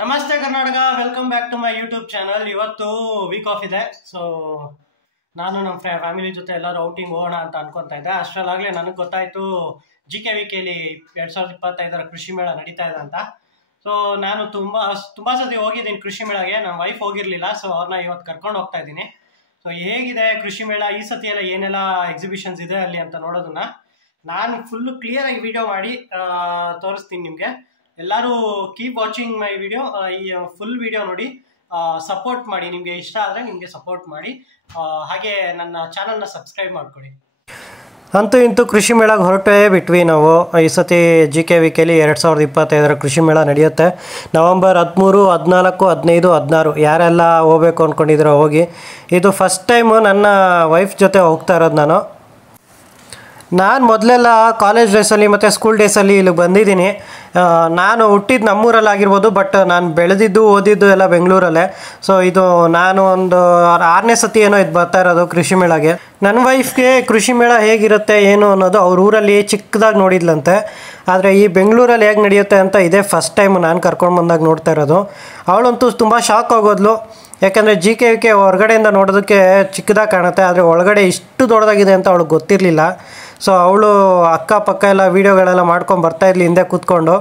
ನಮಸ್ತೆ Karnataka, welcome back to my YouTube channel. ಇವತ್ತು week off ಇದೆ. ಸೊ ನಾನು ನಮ್ಮ ಫ್ಯಾಮಿಲಿ ಜೊತೆ ಎಲ್ಲರೂ ಔಟಿಂಗ್ ಹೋಗೋಣ ಅಂತ ಅನ್ಕೊತಾ ಇದ್ದೆ. ಅಷ್ಟರಲ್ಲಾಗಲೇ ನನಗೆ ಗೊತ್ತಾಯಿತು GKVKಲಿ 2025 ಕೃಷಿ ಮೇಳ ನಡೀತಾ ಇದೆ ಅಂತ. ಸೊ ನಾನು ತುಂಬ ಸತಿ ಹೋಗಿದ್ದೀನಿ ಕೃಷಿ ಮೇಳಗೆ. ನಮ್ಮ ವೈಫ್ ಹೋಗಿರಲಿಲ್ಲ, ಸೊ ಅವ್ರನ್ನ ಇವತ್ತು ಕರ್ಕೊಂಡು ಹೋಗ್ತಾ ಇದ್ದೀನಿ. ಸೊ ಹೇಗಿದೆ ಕೃಷಿ ಮೇಳ, ಈ ಸತಿ ಎಲ್ಲ ಏನೆಲ್ಲ ಎಕ್ಸಿಬಿಷನ್ಸ್ ಇದೆ ಅಲ್ಲಿ ಅಂತ ನೋಡೋದನ್ನ ನಾನು ಫುಲ್ಲು ಕ್ಲಿಯರಾಗಿ ವಿಡಿಯೋ ಮಾಡಿ ತೋರಿಸ್ತೀನಿ ನಿಮಗೆ. ಎಲ್ಲರೂ ಕೀಪ್ ವಾಚಿಂಗ್ ಮೈ ವಿಡಿಯೋ. ಈ ಫುಲ್ ವಿಡಿಯೋ ನೋಡಿ ಸಪೋರ್ಟ್ ಮಾಡಿ. ನಿಮಗೆ ಇಷ್ಟ ಆದರೆ ನಿಮಗೆ ಸಪೋರ್ಟ್ ಮಾಡಿ, ಹಾಗೆ ನನ್ನ ಚಾನಲ್ನ ಸಬ್ಸ್ಕ್ರೈಬ್ ಮಾಡ್ಕೊಳ್ಳಿ. ಅಂತೂ ಇಂತೂ ಕೃಷಿ ಮೇಳಕ್ಕೆ ಹೊರಟೇ ಬಿಟ್ವಿ ನಾವು. ಈ ಸತಿ GKVKಲಿ 2025 ಕೃಷಿ ಮೇಳ ನಡೆಯುತ್ತೆ. ನವಂಬರ್ 13, 14, 15, 16 ಯಾರೆಲ್ಲ ಹೋಗ್ಬೇಕು ಅಂದ್ಕೊಂಡಿದ್ದೀರೋ ಹೋಗಿ. ಇದು ಫಸ್ಟ್ ಟೈಮು ನನ್ನ ವೈಫ್ ಜೊತೆ ಹೋಗ್ತಾ ಇರೋದು. ನಾನು ಮೊದಲೆಲ್ಲ ಕಾಲೇಜ್ ಡೇಸಲ್ಲಿ ಮತ್ತು ಸ್ಕೂಲ್ ಡೇಸಲ್ಲಿ ಇಲ್ಲಿಗೆ ಬಂದಿದ್ದೀನಿ. ನಾನು ಹುಟ್ಟಿದ್ದು ನಮ್ಮೂರಲ್ಲಾಗಿರ್ಬೋದು, ಬಟ್ ನಾನು ಬೆಳೆದಿದ್ದು ಓದಿದ್ದು ಎಲ್ಲ ಬೆಂಗಳೂರಲ್ಲೇ. ಸೊ ಇದು ನಾನು ಒಂದು 6ನೇ ಸತಿ ಏನೋ ಇದು ಬರ್ತಾ ಇರೋದು ಕೃಷಿ ಮೇಳಗೆ. ನನ್ನ ವೈಫ್ಗೆ ಕೃಷಿ ಮೇಳ ಹೇಗಿರುತ್ತೆ ಏನು ಅನ್ನೋದು ಅವ್ರ ಊರಲ್ಲಿ ಚಿಕ್ಕದಾಗಿ ನೋಡಿದ್ಲಂತೆ. ಆದರೆ ಈ ಬೆಂಗಳೂರಲ್ಲಿ ಹೇಗೆ ನಡೆಯುತ್ತೆ ಅಂತ ಇದೇ ಫಸ್ಟ್ ಟೈಮ್ ನಾನು ಕರ್ಕೊಂಡು ಬಂದಾಗ ನೋಡ್ತಾ ಇರೋದು. ಅವಳಂತೂ ತುಂಬ ಶಾಕ್ ಆಗೋದ್ಲು. ಯಾಕೆಂದರೆ GKVK ಹೊರಗಡೆಯಿಂದ ನೋಡೋದಕ್ಕೆ ಚಿಕ್ಕದಾಗಿ ಕಾಣುತ್ತೆ, ಆದರೆ ಒಳಗಡೆ ಇಷ್ಟು ದೊಡ್ಡದಾಗಿದೆ ಅಂತ ಅವಳಿಗೆ ಗೊತ್ತಿರಲಿಲ್ಲ. ಸೊ ಅವಳು ಅಕ್ಕಪಕ್ಕ ಎಲ್ಲ ವೀಡಿಯೋಗಳೆಲ್ಲ ಮಾಡ್ಕೊಂಡು ಬರ್ತಾಯಿದ್ಲಿ ಹಿಂದೆ ಕೂತ್ಕೊಂಡು.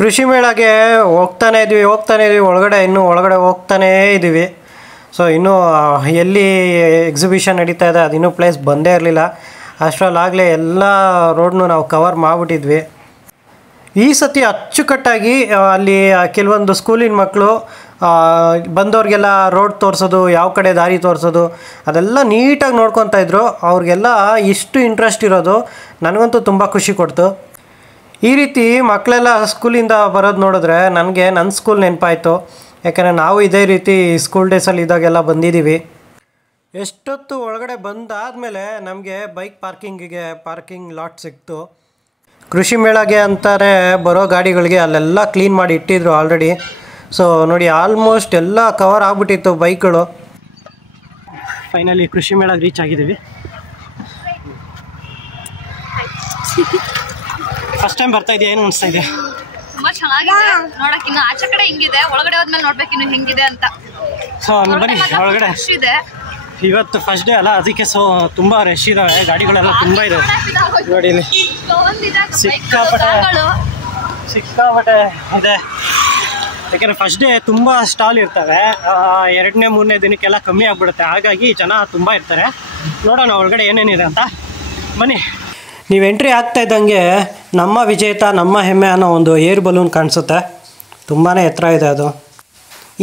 ಕೃಷಿ ಮೇಳಗೆ ಹೋಗ್ತಾನೇ ಇದ್ವಿ, ಒಳಗಡೆ ಹೋಗ್ತಾನೇ ಇದ್ದೀವಿ. ಸೊ ಇನ್ನೂ ಎಲ್ಲಿ ಎಕ್ಸಿಬಿಷನ್ ನಡೀತಾ ಇದೆ ಅದು ಇನ್ನೂ ಪ್ಲೇಸ್ ಬಂದೇ ಇರಲಿಲ್ಲ. ಅಷ್ಟರಲ್ಲಾಗಲೇ ಎಲ್ಲ ರೋಡ್ನು ನಾವು ಕವರ್ ಮಾಡಿಬಿಟ್ಟಿದ್ವಿ. ಈ ಸತಿ ಅಚ್ಚುಕಟ್ಟಾಗಿ ಅಲ್ಲಿ ಕೆಲವೊಂದು ಸ್ಕೂಲಿನ ಮಕ್ಕಳು ಬಂದವ್ರಿಗೆಲ್ಲ ರೋಡ್ ತೋರಿಸೋದು, ಯಾವ ಕಡೆ ದಾರಿ ತೋರಿಸೋದು ಅದೆಲ್ಲ ನೀಟಾಗಿ ನೋಡ್ಕೊತಾ ಇದ್ರು. ಅವ್ರಿಗೆಲ್ಲ ಇಷ್ಟು ಇಂಟ್ರೆಸ್ಟ್ ಇರೋದು ನನಗಂತೂ ತುಂಬ ಖುಷಿ ಕೊಡ್ತು. ಈ ರೀತಿ ಮಕ್ಕಳೆಲ್ಲ ಸ್ಕೂಲಿಂದ ಬರೋದು ನೋಡಿದ್ರೆ ನನಗೆ ನನ್ನ ಸ್ಕೂಲ್ ನೆನಪಾಯಿತು. ಯಾಕೆಂದರೆ ನಾವು ಇದೇ ರೀತಿ ಸ್ಕೂಲ್ ಡೇಸಲ್ಲಿ ಇದ್ದಾಗೆಲ್ಲ ಬಂದಿದ್ದೀವಿ. ಎಷ್ಟೊತ್ತು ಒಳಗಡೆ ಬಂದಾದಮೇಲೆ ನಮಗೆ ಬೈಕ್ ಪಾರ್ಕಿಂಗ್ ಲಾಟ್ ಸಿಕ್ತು. ಕೃಷಿ ಮೇಳಗೆ ಅಂತಾರೆ ಬರೋ ಗಾಡಿಗಳಿಗೆ ಅಲ್ಲೆಲ್ಲ ಕ್ಲೀನ್ ಮಾಡಿ ಇಟ್ಟಿದ್ರು ಆಲ್ರೆಡಿ. ಸೊ ನೋಡಿ, ಆಲ್ಮೋಸ್ಟ್ ಎಲ್ಲ ಕವರ್ ಆಗಿಬಿಟ್ಟಿತ್ತು ಬೈಕ್ಗಳು. ಫೈನಲಿ ಕೃಷಿ ಮೇಳಗೆ ರೀಚ್ ಆಗಿದ್ದೀವಿ. ಫಸ್ಟ್ ಟೈಮ್ ಬರ್ತಾ ಇದೆಯಾ, ಏನು ಅನಿಸ್ತಾ ಇದೆ? ತುಂಬಾ ಚೆನ್ನಾಗಿದೆ ನೋಡಕ್ಕೆ. ಇನ್ನು ಆಚೆ ಕಡೆ ಹಿಂಗಿದೆ, ಒಳಗಡೆ ಹೋದ್ಮೇಲೆ ನೋಡ್ಬೇಕು ಇನ್ನು ಹೆಂಗಿದೆ ಅಂತ. ಸೊ ಬನ್ನಿ ಒಳಗಡೆ. ಇದೆ ಇವತ್ತು ಫಸ್ಟ್ ಡೇ ಅಲ್ಲ, ಅದಕ್ಕೆ ಸೊ ತುಂಬ ರಶ್ ಇದಾವೆ, ಗಾಡಿಗಳೆಲ್ಲ ತುಂಬ ಇದೆ ನೋಡಿ. ಇಲ್ಲಿ ಸಿಕ್ಕಾಪಟ್ಟೆ ಇದೆ. ಯಾಕೆಂದರೆ ಫಸ್ಟ್ ಡೇ ತುಂಬ ಸ್ಟಾಲ್ ಇರ್ತವೆ. 2ನೇ 3ನೇ ದಿನಕ್ಕೆಲ್ಲ ಕಮ್ಮಿ ಆಗಿಬಿಡುತ್ತೆ, ಹಾಗಾಗಿ ಜನ ತುಂಬ ಇರ್ತಾರೆ. ನೋಡೋಣ ಒಳಗಡೆ ಏನೇನಿದೆ ಅಂತ, ಬನ್ನಿ. ನೀವು ಎಂಟ್ರಿ ಆಗ್ತಾ ಇದ್ದಂಗೆ ನಮ್ಮ ವಿಜೇತ ನಮ್ಮ ಹೆಮ್ಮೆ ಅನ್ನೋ ಒಂದು ಏರ್ ಬಲೂನ್ ಕಾಣಿಸುತ್ತೆ. ತುಂಬಾ ಎತ್ತರ ಇದೆ ಅದು.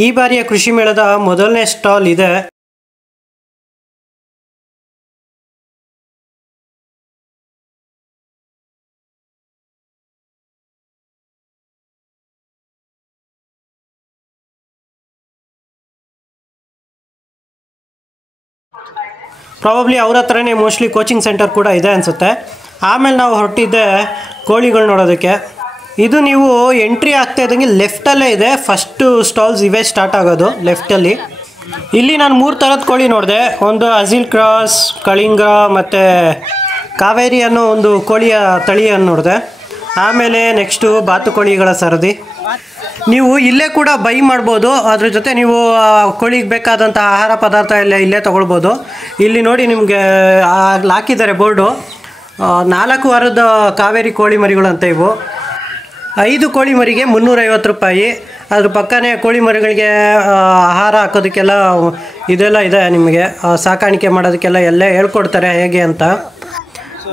ಈ ಬಾರಿಯ ಕೃಷಿ ಮೇಳದ ಮೊದಲನೇ ಸ್ಟಾಲ್ ಇದೆ. ಪ್ರಾಬಬ್ಲಿ ಅವ್ರ ಹತ್ರನೇ ಮೋಸ್ಟ್ಲಿ ಕೋಚಿಂಗ್ ಸೆಂಟರ್ ಕೂಡ ಇದೆ ಅನಿಸುತ್ತೆ. ಆಮೇಲೆ ನಾವು ಹೊರಟಿದ್ದೆ ಕೋಳಿಗಳು ನೋಡೋದಕ್ಕೆ. ಇದು ನೀವು ಎಂಟ್ರಿ ಆಗ್ತಾ ಇದ್ದಂಗೆ ಲೆಫ್ಟಲ್ಲೇ ಇದೆ ಫಸ್ಟು ಸ್ಟಾಲ್ಸ್ ಇವೇ ಸ್ಟಾರ್ಟ್ ಆಗೋದು ಲೆಫ್ಟಲ್ಲಿ. ಇಲ್ಲಿ ನಾನು 3 ಥರದ ಕೋಳಿ ನೋಡಿದೆ. ಒಂದು ಅಜಿಲ್ ಕ್ರಾಸ್, ಕಳಿಂಗ ಮತ್ತು ಕಾವೇರಿ ಅನ್ನೋ ಒಂದು ಕೋಳಿಯ ತಳಿಯನ್ನು ನೋಡಿದೆ. ಆಮೇಲೆ ನೆಕ್ಸ್ಟು ಬಾತುಕೋಳಿಗಳ ಸರದಿ. ನೀವು ಇಲ್ಲೇ ಕೂಡ ಬೈ ಮಾಡ್ಬೋದು. ಅದ್ರ ಜೊತೆ ನೀವು ಕೋಳಿಗೆ ಬೇಕಾದಂಥ ಆಹಾರ ಪದಾರ್ಥ ಎಲ್ಲ ಇಲ್ಲೇ ತೊಗೊಳ್ಬೋದು. ಇಲ್ಲಿ ನೋಡಿ ನಿಮಗೆ ಹಾಕಿದ್ದಾರೆ ಬೋರ್ಡು. 4 ವಾರದ ಕಾವೇರಿ ಕೋಳಿ ಮರಿಗಳು ಅಂತ ಇವು. 5 ಕೋಳಿ ಮರಿಗೆ 350 ರೂಪಾಯಿ. ಅದ್ರ ಪಕ್ಕನೇ ಕೋಳಿ ಮರಿಗಳಿಗೆ ಆಹಾರ ಹಾಕೋದಕ್ಕೆಲ್ಲ ಇದೆಲ್ಲ ಇದೆ. ನಿಮಗೆ ಸಾಕಾಣಿಕೆ ಮಾಡೋದಕ್ಕೆಲ್ಲ ಎಲ್ಲ ಹೇಳ್ಕೊಡ್ತಾರೆ ಹೇಗೆ ಅಂತ.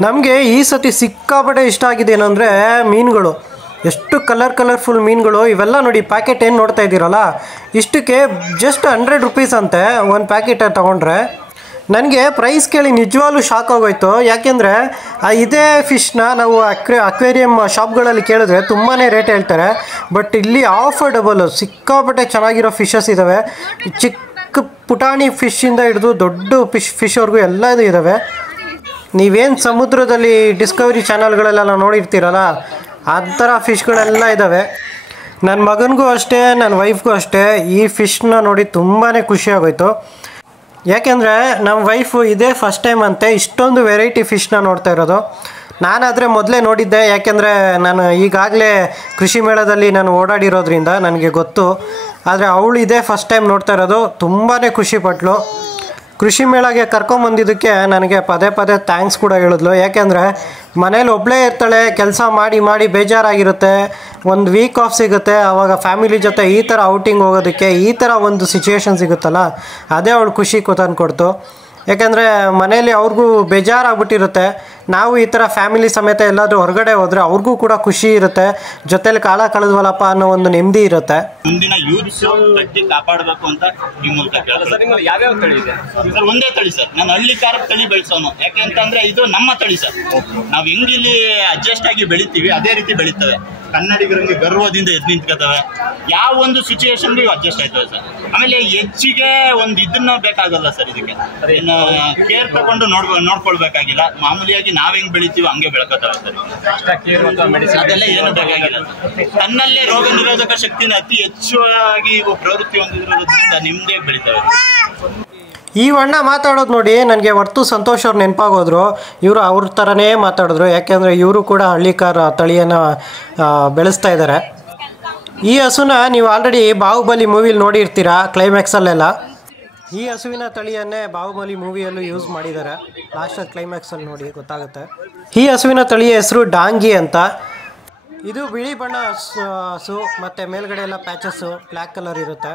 ನಮಗೆ ಈ ಸತಿ ಸಿಕ್ಕಾಪಟ್ಟೆ ಇಷ್ಟ ಆಗಿದೆ ಏನಂದರೆ ಮೀನುಗಳು. ಎಷ್ಟು ಕಲರ್ಫುಲ್ ಮೀನುಗಳು. ಇವೆಲ್ಲ ನೋಡಿ, ಪ್ಯಾಕೆಟ್ ಏನು ನೋಡ್ತಾ ಇದ್ದೀರಲ್ಲ, ಇಷ್ಟಕ್ಕೆ ಜಸ್ಟ್ 100 ರೂಪೀಸ್ ಅಂತೆ ಒಂದು ಪ್ಯಾಕೆಟ್ ತೊಗೊಂಡ್ರೆ. ನನಗೆ ಪ್ರೈಸ್ ಕೇಳಿ ನಿಜವಾಗ್ಲೂ ಶಾಕ್ ಆಗೋಯ್ತು. ಯಾಕೆಂದರೆ ಇದೇ ಫಿಶ್ನ ನಾವು ಅಕ್ವೇರಿಯಂ ಶಾಪ್ಗಳಲ್ಲಿ ಕೇಳಿದ್ರೆ ತುಂಬಾ ರೇಟ್ ಹೇಳ್ತಾರೆ. ಬಟ್ ಇಲ್ಲಿ ಆಫರ್ಡಬಲ್, ಸಿಕ್ಕಾಪಟ್ಟೆ ಚೆನ್ನಾಗಿರೋ ಫಿಶಸ್ ಇದ್ದಾವೆ. ಚಿಕ್ಕ ಪುಟಾಣಿ ಫಿಶ್ಶಿಂದ ಹಿಡಿದು ದೊಡ್ಡ ಫಿಶ್ವರೆಗೂ ಎಲ್ಲ ಇದ್ದಾವೆ. ನೀವೇನು ಸಮುದ್ರದಲ್ಲಿ ಡಿಸ್ಕವರಿ ಚಾನಲ್ಗಳೆಲ್ಲ ನೋಡಿರ್ತೀರಲ್ಲ, ಆ ಥರ ಫಿಶ್ಗಳೆಲ್ಲ ಇದ್ದಾವೆ. ನನ್ನ ಮಗನಿಗೂ ಅಷ್ಟೇ, ನನ್ನ ವೈಫ್ಗೂ ಅಷ್ಟೇ ಈ ಫಿಶ್ನ ನೋಡಿ ತುಂಬಾ ಖುಷಿಯಾಗೋಯ್ತು. ಯಾಕೆಂದರೆ ನಮ್ಮ ವೈಫು ಇದೇ ಫಸ್ಟ್ ಟೈಮ್ ಅಂತೆ ಇಷ್ಟೊಂದು ವೆರೈಟಿ ಫಿಶ್ನ ನೋಡ್ತಾ ಇರೋದು. ನಾನಾದರೆ ಮೊದಲೇ ನೋಡಿದ್ದೆ, ಯಾಕೆಂದರೆ ನಾನು ಈಗಾಗಲೇ ಕೃಷಿ ಮೇಳದಲ್ಲಿ ನಾನು ಓಡಾಡಿರೋದ್ರಿಂದ ನನಗೆ ಗೊತ್ತು. ಆದರೆ ಅವಳು ಇದೇ ಫಸ್ಟ್ ಟೈಮ್ ನೋಡ್ತಾ ಇರೋದು. ತುಂಬಾ ಖುಷಿಪಟ್ಲು. ಕೃಷಿ ಮೇಳಗೆ ಕರ್ಕೊಂಬಂದಿದ್ದಕ್ಕೆ ನನಗೆ ಪದೇ ಪದೇ ಥ್ಯಾಂಕ್ಸ್ ಕೂಡ ಹೇಳಿದ್ಲು. ಯಾಕೆಂದರೆ ಮನೇಲಿ ಒಬ್ಬಳೇ ಇರ್ತಾಳೆ, ಕೆಲಸ ಮಾಡಿ ಮಾಡಿ ಬೇಜಾರಾಗಿರುತ್ತೆ, ಒಂದು ವೀಕ್ ಆಫ್ ಸಿಗುತ್ತೆ, ಆವಾಗ ಫ್ಯಾಮಿಲಿ ಜೊತೆ ಈ ಥರ ಔಟಿಂಗ್ ಹೋಗೋದಕ್ಕೆ ಈ ಥರ ಒಂದು ಸಿಚುವೇಶನ್ ಸಿಗುತ್ತಲ್ಲ, ಅದೇ ಅವಳು ಖುಷಿ ತಂದುಕೊಡ್ತು. ಯಾಕೆಂದರೆ ಮನೇಲಿ ಅವ್ರಿಗೂ ಬೇಜಾರಾಗ್ಬಿಟ್ಟಿರುತ್ತೆ. ನಾವು ಈ ಥರ ಫ್ಯಾಮಿಲಿ ಸಮೇತ ಎಲ್ಲಾದರೂ ಹೊರಗಡೆ ಹೋದರೆ ಅವ್ರಿಗೂ ಕೂಡ ಖುಷಿ ಇರುತ್ತೆ, ಜೊತೆಲಿ ಕಾಲ ಕಳೆದ್ವಲ್ಲಪ್ಪ ಅನ್ನೋ ಒಂದು ನೆಮ್ಮದಿ ಇರುತ್ತೆ. ಮುಂದಿನ ಯೂತ್ಸ್ ಕಟ್ಟಿ ಕಾಪಾಡಬೇಕು ಅಂತ ಈ ಮೂಲಕ ಕೇಳ್ತಾರೆ. ಯಾವ್ಯಾವ ತಳಿ ಇದೆ ಸರ್? ಒಂದೇ ತಳಿ ಸರ್, ನಾನು ಹಳ್ಳಿ ಕಾರದ ತಳಿ ಬೆಳೆಸೋನು. ಯಾಕೆ ಅಂತಂದ್ರೆ ಇದು ನಮ್ಮ ತಳಿ ಸರ್. ನಾವು ಹೆಂಗಿಲ್ಲಿ ಅಡ್ಜಸ್ಟ್ ಆಗಿ ಬೆಳಿತೀವಿ ಅದೇ ರೀತಿ ಬೆಳೀತವೆ. ಕನ್ನಡಿಗರಿಗೆ ಗರ್ವದಿಂದ ಎದ್ದು ನಿಂತ್ಕೋತವೆ. ಯಾವ ಒಂದು ಸಿಚುವೇಶನ್ಗೂ ಅಡ್ಜಸ್ಟ್ ಆಯ್ತವೆ ಸರ್. ಆಮೇಲೆ ಹೆಚ್ಚಿಗೆ ಒಂದು ಇದನ್ನ ಬೇಕಾಗಲ್ಲ ಸರ್. ಇದಕ್ಕೆ ಏನು ಕೇರ್ ತಗೊಂಡು ನೋಡ್ಕೊಳ್ಬೇಕಾಗಿಲ್ಲ. ಮಾಮೂಲಿಯಾಗಿ ನಾವ್ ಹೆಂಗ್ ಬೆಳಿತೀವಿ ಹಂಗೆ ಬೆಳ್ಕೋತವೆ ಸರ್. ಅದೆಲ್ಲ ಏನು ಬೇಕಾಗಿಲ್ಲ. ತನ್ನಲ್ಲೇ ರೋಗ ನಿರೋಧಕ ಶಕ್ತಿನ ಅತಿ ಹೆಚ್ಚಾಗಿ ಪ್ರವೃತ್ತಿ ಹೊಂದಿರೋದ್ರಿಂದ ನಿಮ್ದೇ ಬೆಳಿತವೆ. ಈ ಅಣ್ಣ ಮಾತಾಡೋದು ನೋಡಿ ನನಗೆ ಹೊರ್ತು ಸಂತೋಷ್ ಅವ್ರು ನೆನಪಾಗೋದ್ರು. ಇವರು ಅವ್ರ ಥರನೇ ಮಾತಾಡಿದ್ರು. ಯಾಕೆಂದರೆ ಇವರು ಕೂಡ ಹಳ್ಳಿಕಾರ ತಳಿಯನ್ನು ಬೆಳೆಸ್ತಾ ಇದ್ದಾರೆ. ಈ ಹಸುನ ನೀವು ಆಲ್ರೆಡಿ ಬಾಹುಬಲಿ ಮೂವಿಲಿ ನೋಡಿರ್ತೀರ ಕ್ಲೈಮ್ಯಾಕ್ಸಲ್ಲೆಲ್ಲ. ಈ ಹಸುವಿನ ತಳಿಯನ್ನೇ ಬಾಹುಬಲಿ ಮೂವಿಯಲ್ಲೂ ಯೂಸ್ ಮಾಡಿದ್ದಾರೆ. ಲಾಸ್ಟಲ್ಲಿ ಕ್ಲೈಮ್ಯಾಕ್ಸಲ್ಲಿ ನೋಡಿ ಗೊತ್ತಾಗುತ್ತೆ. ಈ ಹಸುವಿನ ತಳಿಯ ಹೆಸರು ಡಾಂಗಿ ಅಂತ. ಇದು ಬಿಳಿ ಬಣ್ಣ ಹಸು ಮತ್ತು ಮೇಲ್ಗಡೆ ಎಲ್ಲ ಪ್ಯಾಚಸ್ಸು ಬ್ಲ್ಯಾಕ್ ಕಲರ್ ಇರುತ್ತೆ.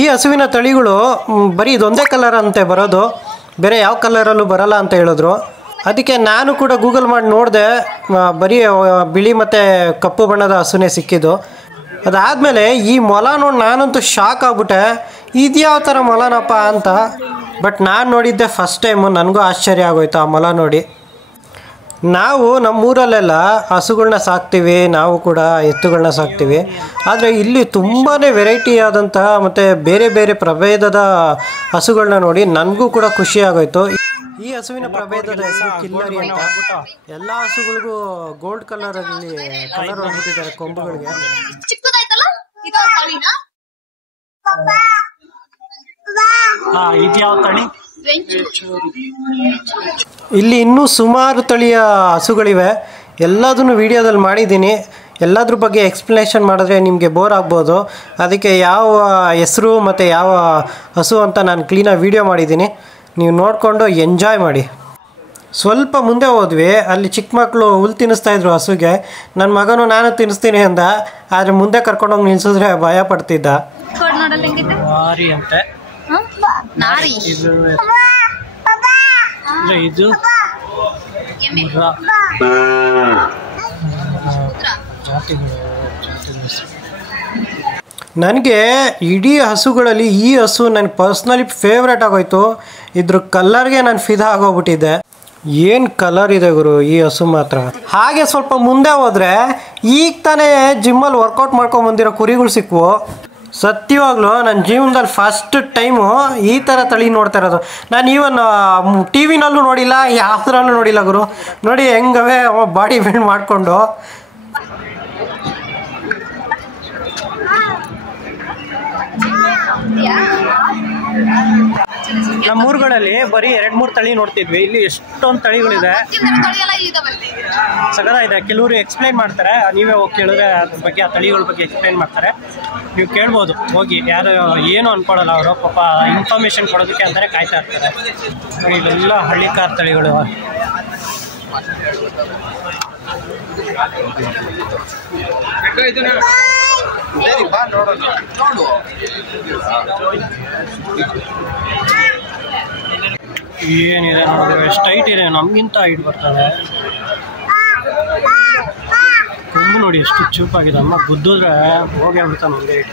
ಈ ಹಸುವಿನ ತಳಿಗಳು ಬರೀ ಇದೊಂದೇ ಕಲರ್ ಅಂತೆ ಬರೋದು, ಬೇರೆ ಯಾವ ಕಲರಲ್ಲೂ ಬರಲ್ಲ ಅಂತ ಹೇಳಿದ್ರು. ಅದಕ್ಕೆ ನಾನು ಕೂಡ ಗೂಗಲ್ ಮಾಡಿ ನೋಡಿದೆ, ಬರೀ ಬಿಳಿ ಮತ್ತು ಕಪ್ಪು ಬಣ್ಣದ ಹಸುನೇ ಸಿಕ್ಕಿದ್ದು. ಅದಾದಮೇಲೆ ಈ ಮೊಲ ನೋಡಿ ನಾನಂತೂ ಶಾಕ್ ಆಗ್ಬಿಟ್ಟೆ, ಇದ್ಯಾವ ಥರ ಮೊಲನಪ್ಪ ಅಂತ. ಬಟ್ ನಾನು ನೋಡಿದ್ದೆ ಫಸ್ಟ್ ಟೈಮು, ನನಗೂ ಆಶ್ಚರ್ಯ ಆಗೋಯ್ತು ಆ ಮೊಲ ನೋಡಿ. ನಾವು ನಮ್ಮೂರಲ್ಲೆಲ್ಲ ಹಸುಗಳನ್ನ ಸಾಕ್ತೀವಿ, ನಾವು ಕೂಡ ಎತ್ತುಗಳನ್ನ ಸಾಕ್ತೀವಿ. ಆದರೆ ಇಲ್ಲಿ ತುಂಬಾ ವೆರೈಟಿ ಆದಂತಹ ಮತ್ತು ಬೇರೆ ಬೇರೆ ಪ್ರಭೇದದ ಹಸುಗಳನ್ನ ನೋಡಿ ನನಗೂ ಕೂಡ ಖುಷಿ ಆಗೋಯ್ತು. ಈ ಹಸುವಿನ ಪ್ರಭೇದದ ಹೆಸರು ಕಿಲ್ಲರಿ ಅಂತ. ಎಲ್ಲ ಹಸುಗಳಿಗೂ ಗೋಲ್ಡ್ ಕಲರಲ್ಲಿ ಕಲರ್ ಹೊಂದ್ಬಿಟ್ಟಿದ್ದಾರೆ ಕೊಂಬುಗಳಿಗೆ. ಇದ್ಯಾವ ತಳಿ? ಇಲ್ಲಿ ಇನ್ನೂ ಸುಮಾರು ತಳಿಯ ಹಸುಗಳಿವೆ. ಎಲ್ಲದನ್ನು ವಿಡಿಯೋದಲ್ಲಿ ಮಾಡಿದ್ದೀನಿ. ಎಲ್ಲದ್ರ ಬಗ್ಗೆ ಎಕ್ಸ್ಪ್ಲನೇಷನ್ ಮಾಡಿದ್ರೆ ನಿಮಗೆ ಬೋರ್ ಆಗ್ಬೋದು. ಅದಕ್ಕೆ ಯಾವ ಹೆಸರು ಮತ್ತು ಯಾವ ಹಸು ಅಂತ ನಾನು ಕ್ಲೀನಾಗಿ ವಿಡಿಯೋ ಮಾಡಿದ್ದೀನಿ, ನೀವು ನೋಡಿಕೊಂಡು ಎಂಜಾಯ್ ಮಾಡಿ. ಸ್ವಲ್ಪ ಮುಂದೆ ಹೋದ್ವಿ, ಅಲ್ಲಿ ಚಿಕ್ಕ ಮಕ್ಕಳು ಹುಲ್ಲು ತಿನ್ನಿಸ್ತಾಯಿದ್ರು ಹಸುಗೆ. ನನ್ನ ಮಗನು ನಾನು ತಿನ್ನಿಸ್ತೀನಿ ಅಂದ, ಆದರೆ ಮುಂದೆ ಕರ್ಕೊಂಡೋಗಿ ನಿಲ್ಸಿದ್ರೆ ಭಯ ಪಡ್ತಿದ್ದ. ವಾರಿ ಅಂತೆ ಇದು ನನಗೆ ಇಡೀ ಹಸುಗಳಲ್ಲಿ ಈ ಹಸು ನನಗೆ ಪರ್ಸ್ನಲಿ ಫೇವ್ರೇಟ್ ಆಗೋಯ್ತು. ಇದ್ರ ಕಲರ್ಗೆ ನಾನು ಫಿದಾ ಆಗೋಗ್ಬಿಟ್ಟಿದ್ದೆ. ಏನು ಕಲರ್ ಇದೆ ಗುರು ಈ ಹಸು ಮಾತ್ರ. ಹಾಗೆ ಸ್ವಲ್ಪ ಮುಂದೆ ಹೋದರೆ ಈಗ ತಾನೇ ಜಿಮ್ಮಲ್ಲಿ ವರ್ಕೌಟ್ ಮಾಡ್ಕೊಂಬಂದಿರೋ ಕುರಿಗಳು ಸಿಕ್ವು. ಸತ್ಯವಾಗ್ಲೂ ನನ್ನ ಜೀವನದಲ್ಲಿ ಫಸ್ಟ್ ಟೈಮು ಈ ಥರ ತಳಿ ನೋಡ್ತಾ ಇರೋದು. ನಾನು ಈವನ್ ಟಿ ವಿನಲ್ಲೂ ನೋಡಿಲ್ಲ, ಯಾವುದ್ರಲ್ಲೂ ನೋಡಿಲ್ಲ ಗುರು. ನೋಡಿ ಹೆಂಗವೇ ಬಾಡಿ ಬಿಲ್ಡ್ ಮಾಡಿಕೊಂಡು. ನಮ್ಮೂರುಗಳಲ್ಲಿ ಬರೀ 2-3 ತಳಿ ನೋಡ್ತಿದ್ವಿ. ಇಲ್ಲಿ ಎಷ್ಟೊಂದು ತಳಿಗಳಿದೆ, ಸಗದ ಇದೆ. ಕೆಲವರು ಎಕ್ಸ್ಪ್ಲೈನ್ ಮಾಡ್ತಾರೆ, ನೀವೇ ಹೋಗಿ ಕೇಳಿದ್ರೆ ಅದ್ರ ಬಗ್ಗೆ, ಆ ತಳಿಗಳ ಬಗ್ಗೆ ಎಕ್ಸ್ಪ್ಲೈನ್ ಮಾಡ್ತಾರೆ. ನೀವು ಕೇಳ್ಬೋದು ಹೋಗಿ. ಯಾರು ಏನು ಅಂದ್ಕೊಳ್ಳಲ್ಲ ಅವರು, ಪಾಪ ಇನ್ಫಾರ್ಮೇಷನ್ ಕೊಡೋದಕ್ಕೆ ಅಂತಲೇ ಕಾಯ್ತಾ ಇರ್ತಾರೆ. ಇಲ್ಲೆಲ್ಲ ಹಳ್ಳಿಕಾರ ತಳಿಗಳು. ಏನಿದೆ ನೋಡಿದ್ರೆ ಎಷ್ಟು ಹೈಟ್ ಇದೆ, ನಮಗಿಂತ ಹೈಟ್ ಬರ್ತದೆ. ಕೊಂಬು ನೋಡಿ ಎಷ್ಟು ಚೂಪಾಗಿದೆ. ಅಮ್ಮ ಗುದ್ದಿದ್ರೆ ಹೋಗಿ ಆಗ್ಬಿಡ್ತಾನೆ ಒಂದೇ ಹೈಟ್.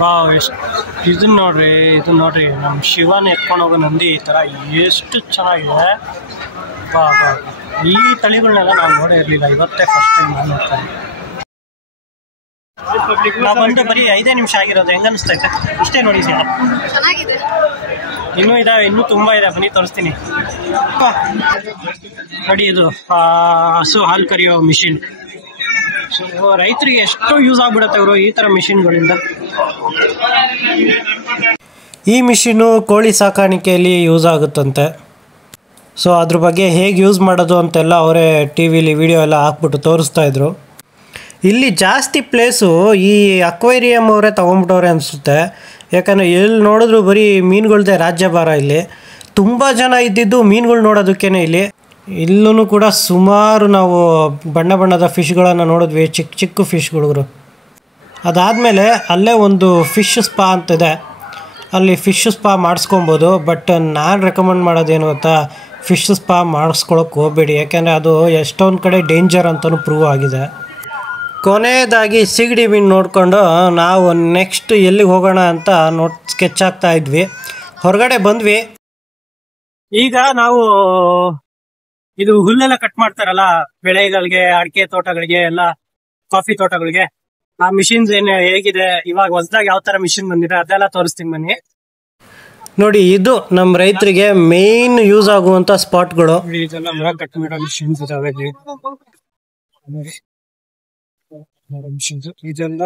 ವಾವ್, ಎಷ್ಟು ಇದನ್ನ ನೋಡ್ರಿ ನಮ್ಮ ಶಿವನ ಎತ್ಕೊಂಡು ಹೋಗೋ ನಂದಿ ಈ ಥರ ಎಷ್ಟು ಚೆನ್ನಾಗಿದೆ. ಬಾ ಈ ತಳಿಗಳನ್ನೆಲ್ಲ ನಾವು ನೋಡೇ ಇರಲಿಲ್ಲ, ಇವತ್ತೇ ಫಸ್ಟ್ ಟೈಮ್ ನಾನು ನೋಡ್ತಾ ಇದ್ದೀನಿ. ನಾವು ಬಂದು ಬರೀ 5 ನಿಮಿಷ ಆಗಿರೋದು. ಹೆಂಗ ಅನಿಸ್ತೈತೆ? ಇಷ್ಟೇ ನೋಡಿ ಸರ್, ಇನ್ನೂ ಇದಾವೆ, ಇನ್ನೂ ತುಂಬ ಇದೆ. ಬನ್ನಿ ತೋರಿಸ್ತೀನಿ ನೋಡಿ. ಇದು ಹಸು ಹಾಲು ಕರಿಯೋ ಮಿಷಿನ್. ರೈತರಿಗೆ ಎಷ್ಟೋ ಯೂಸ್ ಆಗ್ಬಿಡುತ್ತೆ ಅವರು ಈ ಥರ ಮಿಷಿನ್ಗಳಿಂದ. ಈ ಮಿಷಿನು ಕೋಳಿ ಸಾಕಾಣಿಕೆಯಲ್ಲಿ ಯೂಸ್ ಆಗುತ್ತಂತೆ. ಸೊ ಅದ್ರ ಬಗ್ಗೆ ಹೇಗೆ ಯೂಸ್ ಮಾಡೋದು ಅಂತೆಲ್ಲ ಅವರೇ ಟಿ ವಿಲಿ ವಿಡಿಯೋ ಎಲ್ಲ ಹಾಕ್ಬಿಟ್ಟು ತೋರಿಸ್ತಾಯಿದ್ರು. ಇಲ್ಲಿ ಜಾಸ್ತಿ ಪ್ಲೇಸು ಈ ಅಕ್ವೇರಿಯಂ ಅವರೇ ತೊಗೊಂಬಿಟ್ಟವ್ರೆ ಅನಿಸುತ್ತೆ. ಯಾಕಂದರೆ ಎಲ್ಲಿ ನೋಡಿದ್ರು ಬರೀ ಮೀನುಗಳ್ದೇ ರಾಜ್ಯಭಾರ. ಇಲ್ಲಿ ತುಂಬ ಜನ ಇದ್ದಿದ್ದು ಮೀನುಗಳು ನೋಡೋದಕ್ಕೇ. ಇಲ್ಲೂ ಕೂಡ ಸುಮಾರು ನಾವು ಬಣ್ಣ ಬಣ್ಣದ ಫಿಶ್ಗಳನ್ನು ನೋಡಿದ್ವಿ, ಚಿಕ್ಕ ಚಿಕ್ಕ ಫಿಶ್ಗಳು. ಅದಾದಮೇಲೆ ಅಲ್ಲೇ ಒಂದು ಫಿಶ್ ಸ್ಪಾ ಅಂತಿದೆ, ಅಲ್ಲಿ ಫಿಶ್ ಸ್ಪಾ ಮಾಡಿಸ್ಕೊಬೋದು. ಬಟ್ ನಾನು ರೆಕಮೆಂಡ್ ಮಾಡೋದೇನು ಗೊತ್ತಾ, ಫಿಶ್ ಸ್ಪಾ ಮಾಡಿಸ್ಕೊಳಕ್ಕೆ ಹೋಗಬೇಡಿ. ಯಾಕೆಂದರೆ ಅದು ಎಷ್ಟೊಂದು ಕಡೆ ಡೇಂಜರ್ ಅಂತಲೂ ಪ್ರೂವ್ ಆಗಿದೆ. ಕೊನೆಯದಾಗಿ ಸಿಗಡಿ ಮೀನು ನೋಡಿಕೊಂಡು ನಾವು ನೆಕ್ಸ್ಟ್ ಎಲ್ಲಿಗೆ ಹೋಗೋಣ ಅಂತ ಸ್ಕೆಚ್ ಆಗ್ತಾ ಇದ್ವಿ. ಹೊರಗಡೆ ಬಂದ್ವಿ. ಈಗ ನಾವು ಇದು ಹುಲ್ಲೆಲ್ಲ ಕಟ್ ಮಾಡ್ತಾರಲ್ಲ ಬೆಳೆಗಳಿಗೆ, ಅಡಿಕೆ ತೋಟಗಳಿಗೆ ಎಲ್ಲ, ಕಾಫಿ ತೋಟಗಳಿಗೆ, ಆ ಮಿಷಿನ್ಸ್ ಏನು ಹೇಗಿದೆ, ಇವಾಗ ಹೊಸದಾಗಿ ಯಾವ ತರ ಮಿಷಿನ್ ಬಂದಿದೆ ಅದೆಲ್ಲ ತೋರಿಸ್ತೀನಿ ಬನ್ನಿ. ನೋಡಿ, ಇದು ನಮ್ಮ ರೈತರಿಗೆ ಮೇನ್ ಯೂಸ್ ಆಗುವಂತ ಸ್ಪಾಟ್ಗಳು. ಇದೆಲ್ಲ ಮರ ಕಟ್ ಮಾಡೋ ಮಿಷಿನ್ಸ್ ಇದಾವೆ. ಇದೆಲ್ಲ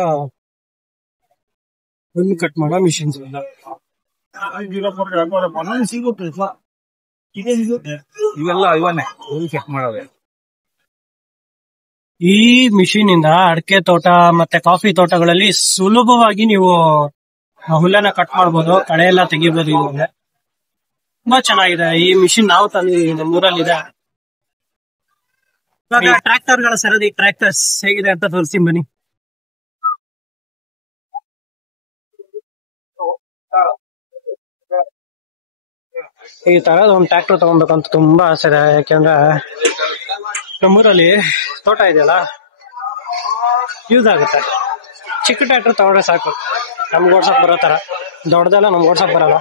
ಹುಲ್ಲು ಕಟ್ ಮಾಡೋ ಮಿಷಿನ್ಸ್ ಎಲ್ಲ. ಇವೆಲ್ಲ ಇವನ್ನೇ ಹುಲ್ಲು ಕಟ್ ಮಾಡೋವೆ. ಈ ಮಿಷಿನ್ ಇಂದ ಅಡಿಕೆ ತೋಟ ಮತ್ತೆ ಕಾಫಿ ತೋಟಗಳಲ್ಲಿ ಸುಲಭವಾಗಿ ನೀವು ಹುಲ್ಲನ್ನ ಕಟ್ ಮಾಡ್ಬೋದು, ಕಳೆ ಎಲ್ಲ ತೆಗಿಬಹುದು. ಇವಾಗ ತುಂಬಾ ಚೆನ್ನಾಗಿದೆ ಈ ಮಿಷಿನ್. ನಾವು ತಂದಿದ್ದೀವಿ, ನಮ್ಮೂರಲ್ಲಿದೆ. ಇವಾಗ ಟ್ರ್ಯಾಕ್ಟರ್ಗಳ ಸರದಿ, ಟ್ರ್ಯಾಕ್ಟರ್ಸ್ ಹೇಗಿದೆ ಅಂತ ತೋರಿಸ್ತೀನಿ ಬನ್ನಿ. ಈ ತರದ ಒಂದು ಟ್ರ್ಯಾಕ್ಟರ್ ತಗೊಬೇಕಂತ ತುಂಬಾ ಆಸೆ ಇದೆ. ಯಾಕೆಂದ್ರೆ ನಮ್ಮೂರಲ್ಲಿ ತೋಟ ಇದೆಯಲ್ಲ, ಯೂಸ್ ಆಗುತ್ತೆ. ಚಿಕ್ಕ ಟ್ರ್ಯಾಕ್ಟರ್ ತಗೊಂಡ್ರೆ ಸಾಕು, ನಮ್ಗೆ ಓಡ್ಸಕ್ ಬರೋ ತರ. ದೊಡ್ಡದೆಲ್ಲ ನಮ್ಗೆ ಓಡ್ಸಕ್ ಬರಲ್ಲ.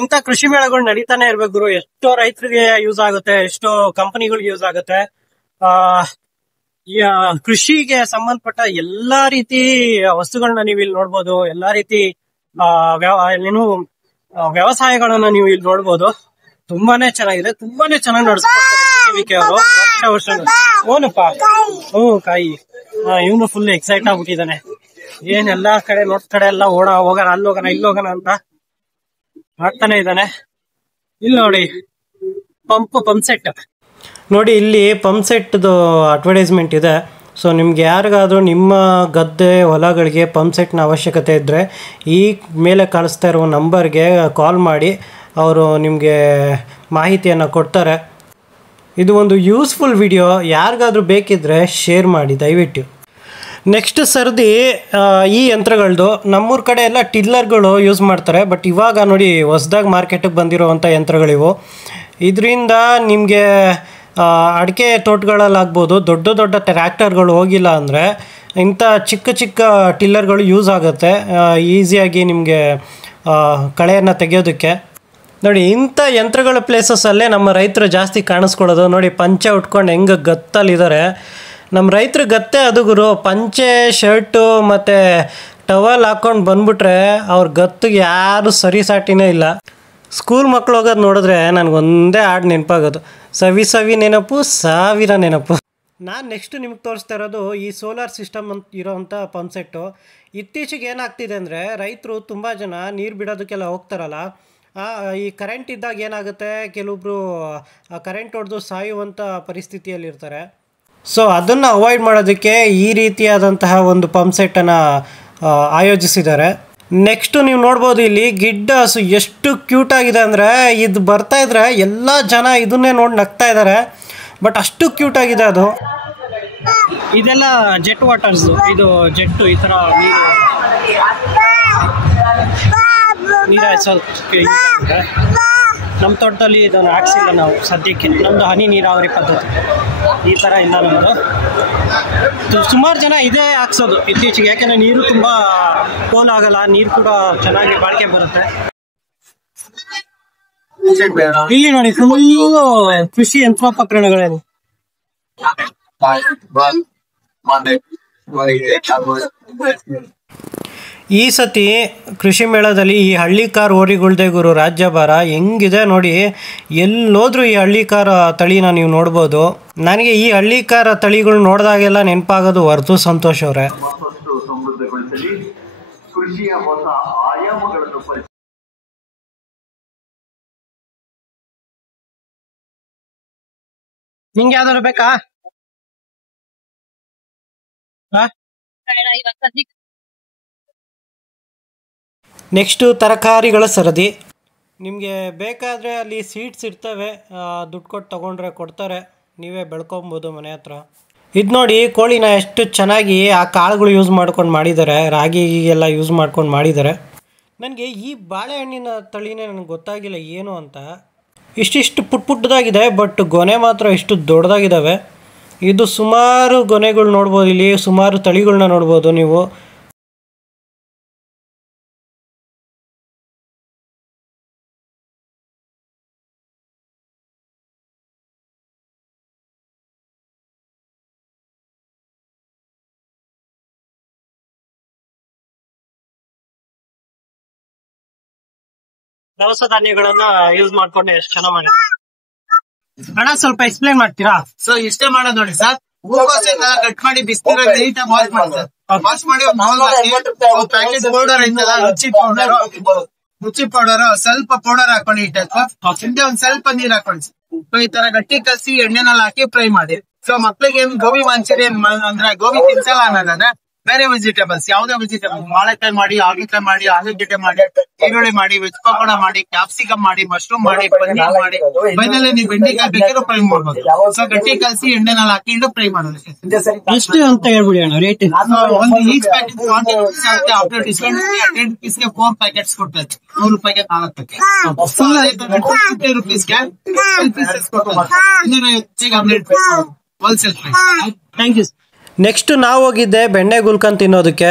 ಇಂಥ ಕೃಷಿ ಮೇಳಗಳು ನಡೀತಾನೆ ಇರ್ಬೇಕು ಗುರು. ಎಷ್ಟೋ ರೈತರಿಗೆ ಯೂಸ್ ಆಗುತ್ತೆ, ಎಷ್ಟೋ ಕಂಪನಿಗಳಿಗೆ ಯೂಸ್ ಆಗುತ್ತೆ. ಕೃಷಿಗೆ ಸಂಬಂಧಪಟ್ಟ ಎಲ್ಲಾ ರೀತಿ ವಸ್ತುಗಳನ್ನ ನೀವು ಇಲ್ಲಿ ನೋಡ್ಬೋದು. ಎಲ್ಲಾ ರೀತಿ ವ್ಯವಸಾಯಗಳನ್ನ ನೀವು ಇಲ್ಲಿ ನೋಡ್ಬೋದು. ತುಂಬಾನೇ ಚೆನ್ನಾಗಿದೆ, ತುಂಬಾನೇ ಚೆನ್ನಾಗಿ ನಡೆಸ್ಕೊಡ್ತಾರೆ ಅವರು ವರ್ಷ. ಓನಪ್ಪ, ಕಾಯಿ. ಇವನು ಫುಲ್ ಎಕ್ಸೈಟ್ ಆಗ್ಬಿಟ್ಟಿದ್ದಾನೆ. ಏನ್ ಎಲ್ಲಾ ಕಡೆ ನೋಡ್ ಕಡೆ ಎಲ್ಲ ಹೋಗೋಣ, ಅಲ್ಲಿ ಹೋಗೋಣ, ಇಲ್ಲಿ ಹೋಗೋಣ ಅಂತ ಮಾಡ್ತಾನೆ ಇದ್ದಾನೆ. ಇಲ್ಲಿ ನೋಡಿ, ಪಂಪ್ ಸೆಟ್ ನೋಡಿ. ಇಲ್ಲಿ ಪಂಪ್ ಸೆಟ್ದು ಅಡ್ವರ್ಟೈಸ್ಮೆಂಟ್ ಇದೆ. ಸೊ ನಿಮ್ಗೆ ಯಾರಿಗಾದ್ರೂ ನಿಮ್ಮ ಗದ್ದೆ ಹೊಲಗಳಿಗೆ ಪಂಪ್ ಸೆಟ್ನ ಅವಶ್ಯಕತೆ ಇದ್ದರೆ ಈ ಮೇಲೆ ಕಾಣಿಸ್ತಾ ಇರೋ ನಂಬರ್ಗೆ ಕಾಲ್ ಮಾಡಿ, ಅವರು ನಿಮಗೆ ಮಾಹಿತಿಯನ್ನು ಕೊಡ್ತಾರೆ. ಇದು ಒಂದು ಯೂಸ್ಫುಲ್ ವಿಡಿಯೋ. ಯಾರಿಗಾದ್ರೂ ಬೇಕಿದ್ದರೆ ಶೇರ್ ಮಾಡಿ ದಯವಿಟ್ಟು. ನೆಕ್ಸ್ಟ್ ಸರ್ದಿ ಈ ಯಂತ್ರಗಳದ್ದು ನಮ್ಮೂರ ಕಡೆ ಎಲ್ಲ ಟಿಲ್ಲರ್ಗಳು ಯೂಸ್ ಮಾಡ್ತಾರೆ. ಬಟ್ ಇವಾಗ ನೋಡಿ ಹೊಸ್ದಾಗಿ ಮಾರ್ಕೆಟಿಗೆ ಬಂದಿರೋವಂಥ ಯಂತ್ರಗಳಿವು. ಇದರಿಂದ ನಿಮಗೆ ಅಡಿಕೆ ತೋಟಗಳಲ್ಲಾಗ್ಬೋದು, ದೊಡ್ಡ ದೊಡ್ಡ ಟ್ರ್ಯಾಕ್ಟರ್ಗಳು ಹೋಗಿಲ್ಲ ಅಂದರೆ ಇಂಥ ಚಿಕ್ಕ ಚಿಕ್ಕ ಟಿಲ್ಲರ್ಗಳು ಯೂಸ್ ಆಗುತ್ತೆ ಈಸಿಯಾಗಿ ನಿಮಗೆ ಕಳೆಯನ್ನು ತೆಗೆಯೋದಕ್ಕೆ. ನೋಡಿ, ಇಂಥ ಯಂತ್ರಗಳ ಪ್ಲೇಸಸ್ಸಲ್ಲೇ ನಮ್ಮ ರೈತರು ಜಾಸ್ತಿ ಕಾಣಿಸ್ಕೊಳ್ಳೋದು. ನೋಡಿ, ಪಂಚೆ ಉಟ್ಕೊಂಡು ಹೆಂಗೆ ಗತ್ತಲ್ಲಿದ್ದಾರೆ ನಮ್ಮ ರೈತರು. ಗತ್ತೆ ಅದು ಗುರು. ಪಂಚೆ, ಶರ್ಟು ಮತ್ತು ಟವಲ್ ಹಾಕ್ಕೊಂಡು ಬಂದ್ಬಿಟ್ರೆ ಅವ್ರ ಗತ್ತಿಗೆ ಯಾರು ಸರಿಸಾಟಿನೇ ಇಲ್ಲ. ಸ್ಕೂಲ್ ಮಕ್ಳು ಹೋಗೋದು ನೋಡಿದ್ರೆ ನನಗೊಂದೇ ಹಾಡು ನೆನಪಾಗೋದು, ಸವಿ ಸವಿ ನೆನಪು, ಸಾವಿರ ನೆನಪು. ನಾನು ನೆಕ್ಸ್ಟ್ ನಿಮ್ಗೆ ತೋರಿಸ್ತಾ ಇರೋದು ಈ ಸೋಲಾರ್ ಸಿಸ್ಟಮ್ ಅಂತ ಇರೋವಂಥ ಪಂಪ್ ಸೆಟ್ಟು. ಇತ್ತೀಚೆಗೆ ಏನಾಗ್ತಿದೆ ಅಂದರೆ ರೈತರು ತುಂಬ ಜನ ನೀರು ಬಿಡೋದಕ್ಕೆಲ್ಲ ಹೋಗ್ತಾರಲ್ಲ, ಈ ಕರೆಂಟ್ ಇದ್ದಾಗ ಏನಾಗುತ್ತೆ, ಕೆಲವೊಬ್ಬರು ಕರೆಂಟ್ ಹೊಡೆದು ಸಾಯುವಂಥ ಪರಿಸ್ಥಿತಿಯಲ್ಲಿರ್ತಾರೆ. ಸೊ ಅದನ್ನು ಅವಾಯ್ಡ್ ಮಾಡೋದಕ್ಕೆ ಈ ರೀತಿಯಾದಂತಹ ಒಂದು ಪಂಪ್ ಸೆಟ್ಟನ್ನು ಆಯೋಜಿಸಿದ್ದಾರೆ. ನೆಕ್ಸ್ಟು ನೀವು ನೋಡ್ಬೋದು ಇಲ್ಲಿ ಗಿಡ್ಡ ಹಸು ಎಷ್ಟು ಕ್ಯೂಟ್ ಆಗಿದೆ ಅಂದರೆ, ಇದು ಬರ್ತಾ ಇದ್ರೆ ಎಲ್ಲ ಜನ ಇದನ್ನೇ ನೋಡಿ ನಗ್ತಾ ಇದ್ದಾರೆ. ಬಟ್ ಅಷ್ಟು ಕ್ಯೂಟ್ ಆಗಿದೆ ಅದು. ಇದೆಲ್ಲ ಜೆಟ್ ವಾಟರ್ಸ್. ಇದು ಜೆಟ್ಟು ಈ ಥರ ನೀರು ಹಾಯಿಸೋದಕ್ಕೆ ಯೂಸ್ ಆಗುತ್ತೆ. ನಮ್ಮ ತೋಟದಲ್ಲಿ ಇದನ್ನು ಹಾಕ್ಸಿಲ್ಲ ನಾವು ಸದ್ಯಕ್ಕೆ. ನಮ್ಮದು ಹನಿ ನೀರಾವರಿ ಪದ್ಧತಿ ಈ ಥರ ಇಲ್ಲ ನಮ್ಮದು. ಸುಮಾರು ಜನ ಇದೇ ಹಾಕ್ಸೋದು ಇತ್ತೀಚೆಗೆ. ಯಾಕೆಂದರೆ ನೀರು ತುಂಬ ಪೋಲಾಗಲ್ಲ, ನೀರು ಕೂಡ ಚೆನ್ನಾಗಿ ಬಾಳಿಕೆ ಬರುತ್ತೆ. ಇಲ್ಲಿ ನೋಡಿ ಫುಲ್ಲು ಕೃಷಿ ಯಂತ್ರೋಪಕರಣಗಳೇನು. ಈ ಸತಿ ಕೃಷಿ ಮೇಳದಲ್ಲಿ ಈ ಹಳ್ಳಿಕಾರ್ ಹೋರಿಗಳ್ದೇ ಗುರು ರಾಜ್ಯಭಾರ. ಹೆಂಗಿದೆ ನೋಡಿ, ಎಲ್ಲೋದ್ರೂ ಈ ಹಳ್ಳಿಕಾರ ತಳಿನ ನೀವು ನೋಡ್ಬೋದು. ನನಗೆ ಈ ಹಳ್ಳಿಕಾರ ತಳಿಗಳು ನೋಡಿದಾಗೆಲ್ಲ ನೆನಪಾಗೋದು ವರ್ಧು ಸಂತೋಷ್ ಅವರೇ. ನಿಂಗೆ ಯಾವ್ದಾದ್ರು ಬೇಕಾ? ನೆಕ್ಸ್ಟು ತರಕಾರಿಗಳ ಸರದಿ. ನಿಮಗೆ ಬೇಕಾದರೆ ಅಲ್ಲಿ ಸೀಡ್ಸ್ ಇರ್ತವೆ, ದುಡ್ಡು ಕೊಟ್ಟು ತೊಗೊಂಡ್ರೆ ಕೊಡ್ತಾರೆ, ನೀವೇ ಬೆಳ್ಕೊಬೋದು ಮನೆ ಹತ್ರ. ಇದು ನೋಡಿ ಕೋಳಿನ ಎಷ್ಟು ಚೆನ್ನಾಗಿ ಆ ಕಾಳುಗಳು ಯೂಸ್ ಮಾಡ್ಕೊಂಡು ಮಾಡಿದ್ದಾರೆ, ರಾಗಿಗೆಲ್ಲ ಯೂಸ್ ಮಾಡ್ಕೊಂಡು ಮಾಡಿದ್ದಾರೆ. ನನಗೆ ಈ ಬಾಳೆಹಣ್ಣಿನ ತಳಿನೇ ನನಗೆ ಗೊತ್ತಾಗಿಲ್ಲ ಏನು ಅಂತ. ಇಷ್ಟಿಷ್ಟು ಪುಟ್ಟದಾಗಿದೆ, ಬಟ್ ಗೊನೆ ಮಾತ್ರ ಇಷ್ಟು ದೊಡ್ಡದಾಗಿದ್ದಾವೆ. ಇದು ಸುಮಾರು ಗೊನೆಗಳು ನೋಡ್ಬೋದು, ಇಲ್ಲಿ ಸುಮಾರು ತಳಿಗಳನ್ನ ನೋಡ್ಬೋದು ನೀವು. ದವಸ ಧಾನ್ಯಗಳನ್ನ ಯೂಸ್ ಮಾಡ್ಕೊಂಡು ಎಷ್ಟು ಚೆನ್ನಾಗಿ ಮಾಡಿ. ಅಣ್ಣ ಸ್ವಲ್ಪ ಎಕ್ಸ್ಪ್ಲೈನ್ ಮಾಡ್ತೀರಾ? ಸೊ ಇಷ್ಟೇ ಮಾಡೋದು ನೋಡಿ ಸರ್. ಹೂಕೋಸೆಲ್ಲ ಕಟ್ ಮಾಡಿ ಬಿಸಿನೀರಲ್ಲಿ ನೀಟಾಗಿ ವಾಶ್ ಮಾಡಿ ಸರ್. ವಾಶ್ ಮಾಡಿ ಪ್ಯಾಕೆಟ್ ಪೌಡರ್ ಐತಲ್ಲ, ರುಚಿ ಪೌಡರ್ ಸ್ವಲ್ಪ ಪೌಡರ್ ಹಾಕೊಂಡು ಇಟ್ಟಕ್ಕೆ ಹಿಂದೆ ಒಂದ್ ಸ್ವಲ್ಪ ನೀರ್ ಹಾಕೊಂಡು ಸೊ ಈ ತರ ಗಟ್ಟಿ ಕಲಸಿ ಎಣ್ಣೆನಲ್ಲಿ ಹಾಕಿ ಫ್ರೈ ಮಾಡಿ. ಸೊ ಮಕ್ಳಿಗೆ ಏನ್ ಗೋಬಿ ಮಂಚೂರಿಯನ್ ಅಂದ್ರೆ ಗೋಬಿ ತಿನ್ಸಲ್ಲ ಅನ್ನೋದಾದ್ರೆ ಬೇರೆ ವೆಜಿಟೇಬಲ್ಸ್ ಯಾವ್ದೇ ವೆಜಿಟೇಬಲ್ ಬಾಳೆಕಾಯಿ ಮಾಡಿ, ಹಾಗಲಕಾಯಿ ಮಾಡಿ, ಆಲೂಗೆಡ್ಡೆ ಮಾಡಿ, ಈರುಳ್ಳಿ ಮಾಡಿ, ವೆಜ್ ಪಕೋಡ ಮಾಡಿ, ಕ್ಯಾಪ್ಸಿಕಮ್ ಮಾಡಿ, ಮಶ್ರೂಮ್ ಮಾಡಿ, ಪನ್ನೀರ್ ಮಾಡಿ, ಮನೇಲಿ ನೀವು ಬೆಂಡೆಕಾಯಿ ಬೇಕಿರೋ ಫ್ರೈ ಮಾಡ್ಬೋದು. ಸೊ ಗಟ್ಟಿ ಕಲಸಿ ಎಣ್ಣೆನಲ್ಲಿ ಹಾಕಿಟ್ಟು ಫ್ರೈ ಮಾಡೋದು. ಎಷ್ಟು ಅಂತ ಹೇಳ್ಬಿಡಿ ಅಣ್ಣ ರೇಟ್? ಒಂದು each packet after discount 10 rupeesಗೆ 4 packets ಕೊಡ್ತಾರೆ. 100 ರೂಪಾಯಿಗೆ 4 ಪ್ಯಾಕೆಟ್. ಫುಲ್ 50 rupeesಗೆ 12 ಪೀಸಸ್ ಕೊಡ್ತಾರೆ. 250 wholesale price. Thank you. Next ನಾವು ಹೋಗಿದ್ದೆ ಬೆಣ್ಣೆ ಗುಲ್ಕನ್ ತಿನ್ನೋದಕ್ಕೆ.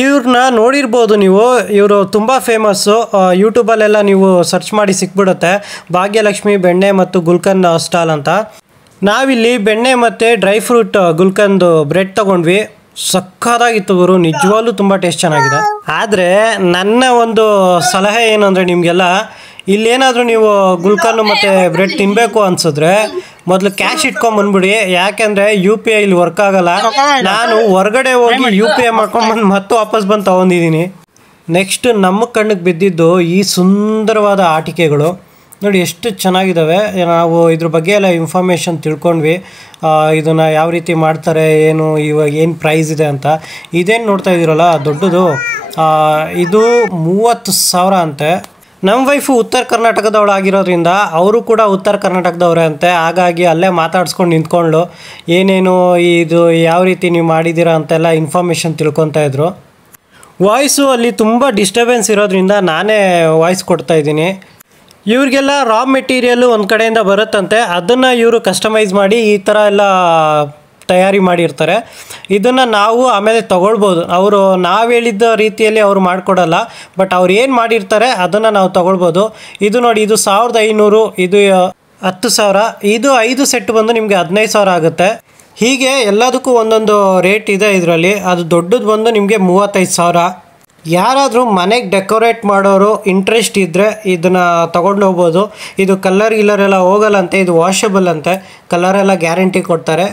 ಇವ್ರನ್ನ ನೋಡಿರ್ಬೋದು ನೀವು, ಇವರು ತುಂಬ ಫೇಮಸ್ಸು. ಯೂಟ್ಯೂಬಲ್ಲೆಲ್ಲ ನೀವು ಸರ್ಚ್ ಮಾಡಿ ಸಿಕ್ಬಿಡುತ್ತೆ, ಭಾಗ್ಯಲಕ್ಷ್ಮಿ ಬೆಣ್ಣೆ ಮತ್ತು ಗುಲ್ಕನ್ ಸ್ಟಾಲ್ ಅಂತ. ನಾವಿಲ್ಲಿ ಬೆಣ್ಣೆ ಮತ್ತು ಡ್ರೈ ಫ್ರೂಟ್ ಗುಲ್ಕನ್ದು ಬ್ರೆಡ್ ತೊಗೊಂಡ್ವಿ. ಸಕ್ಕತ್ತಾಗಿತ್ತು ಗುರು, ನಿಜವಾಗ್ಲೂ ತುಂಬ ಟೇಸ್ಟ್ ಚೆನ್ನಾಗಿದೆ. ಆದರೆ ನನ್ನ ಒಂದು ಸಲಹೆ ಏನಂದರೆ ನಿಮಗೆಲ್ಲ, ಇಲ್ಲೇನಾದರೂ ನೀವು ಗುಲ್ಕನ್ನು ಮತ್ತು ಬ್ರೆಡ್ ತಿನ್ನಬೇಕು ಅನ್ಸಿದ್ರೆ ಮೊದಲು ಕ್ಯಾಶ್ ಇಟ್ಕೊಂಬಂದ್ಬಿಡಿ. ಯಾಕೆಂದರೆ UPI ಇಲ್ಲಿ ವರ್ಕ್ ಆಗಲ್ಲ. ನಾನು ಹೊರಗಡೆ ಹೋಗಿ UPI ಮಾಡ್ಕೊಂಬಂದು ಮತ್ತೆ ವಾಪಸ್ ಬಂದು ತೊಗೊಂಡಿದ್ದೀನಿ. ನೆಕ್ಸ್ಟ್ ನಮ್ಮ ಕಣ್ಣಿಗೆ ಬಿದ್ದಿದ್ದು ಈ ಸುಂದರವಾದ ಆಟಿಕೆಗಳು ನೋಡಿ, ಎಷ್ಟು ಚೆನ್ನಾಗಿದ್ದಾವೆ. ನಾವು ಇದ್ರ ಬಗ್ಗೆ ಎಲ್ಲ ಇನ್ಫಾರ್ಮೇಷನ್ ತಿಳ್ಕೊಂಡ್ವಿ, ಇದನ್ನು ಯಾವ ರೀತಿ ಮಾಡ್ತಾರೆ, ಏನು ಇವಾಗ ಏನು ಪ್ರೈಸ್ ಇದೆ ಅಂತ. ಇದೇನು ನೋಡ್ತಾ ಇದ್ದೀರಲ್ಲ ದೊಡ್ಡದು, ಇದು 30,000 ಅಂತೆ. ನಮ್ಮ ವೈಫು ಉತ್ತರ ಕರ್ನಾಟಕದವಳು ಆಗಿರೋದ್ರಿಂದ ಅವರು ಕೂಡ ಉತ್ತರ ಕರ್ನಾಟಕದವ್ರೆ ಅಂತೆ. ಹಾಗಾಗಿ ಅಲ್ಲೇ ಮಾತಾಡ್ಸ್ಕೊಂಡು ನಿಂತ್ಕೊಂಡು ಏನೇನು ಇದು ಯಾವ ರೀತಿ ನೀವು ಮಾಡಿದ್ದೀರಾ ಅಂತೆಲ್ಲ ಇನ್ಫಾರ್ಮೇಷನ್ ತಿಳ್ಕೊತಾ ಇದ್ರು. ವಾಯ್ಸು ಅಲ್ಲಿ ತುಂಬ ಡಿಸ್ಟರ್ಬೆನ್ಸ್ ಇರೋದ್ರಿಂದ ನಾನೇ ವಾಯ್ಸ್ ಕೊಡ್ತಾಯಿದ್ದೀನಿ. ಇವ್ರಿಗೆಲ್ಲ ರಾ ಮೆಟೀರಿಯಲ್ಲು ಒಂದು ಕಡೆಯಿಂದ ಬರುತ್ತಂತೆ, ಅದನ್ನು ಇವರು ಕಸ್ಟಮೈಸ್ ಮಾಡಿ ಈ ಥರ ಎಲ್ಲ ತಯಾರಿ ಮಾಡಿರ್ತಾರೆ. ಇದನ್ನು ನಾವು ಆಮೇಲೆ ತೊಗೊಳ್ಬೋದು. ಅವರು ನಾವು ಹೇಳಿದ್ದ ರೀತಿಯಲ್ಲಿ ಅವರು ಮಾಡಿಕೊಡಲ್ಲ, ಬಟ್ ಅವ್ರು ಏನು ಮಾಡಿರ್ತಾರೆ ಅದನ್ನು ನಾವು ತೊಗೊಳ್ಬೋದು. ಇದು ನೋಡಿ, ಇದು 1500, ಇದು 10,000, ಇದು 5 ಸೆಟ್ ಬಂದು ನಿಮಗೆ 15,000 ಆಗುತ್ತೆ. ಹೀಗೆ ಎಲ್ಲದಕ್ಕೂ ಒಂದೊಂದು ರೇಟ್ ಇದೆ ಇದರಲ್ಲಿ. ಅದು ದೊಡ್ಡದು ಬಂದು ನಿಮಗೆ 35,000. ಯಾರಾದರೂ ಮನೆಗೆ ಡೆಕೋರೇಟ್ ಮಾಡೋರು ಇಂಟ್ರೆಸ್ಟ್ ಇದ್ದರೆ ಇದನ್ನು ತೊಗೊಂಡು ಹೋಗ್ಬೋದು. ಇದು ಕಲರ್ ಎಲ್ಲ ಹೋಗಲ್ಲಂತೆ, ಇದು ವಾಷಬಲ್ ಅಂತೆ, ಕಲರೆಲ್ಲ ಗ್ಯಾರಂಟಿ ಕೊಡ್ತಾರೆ.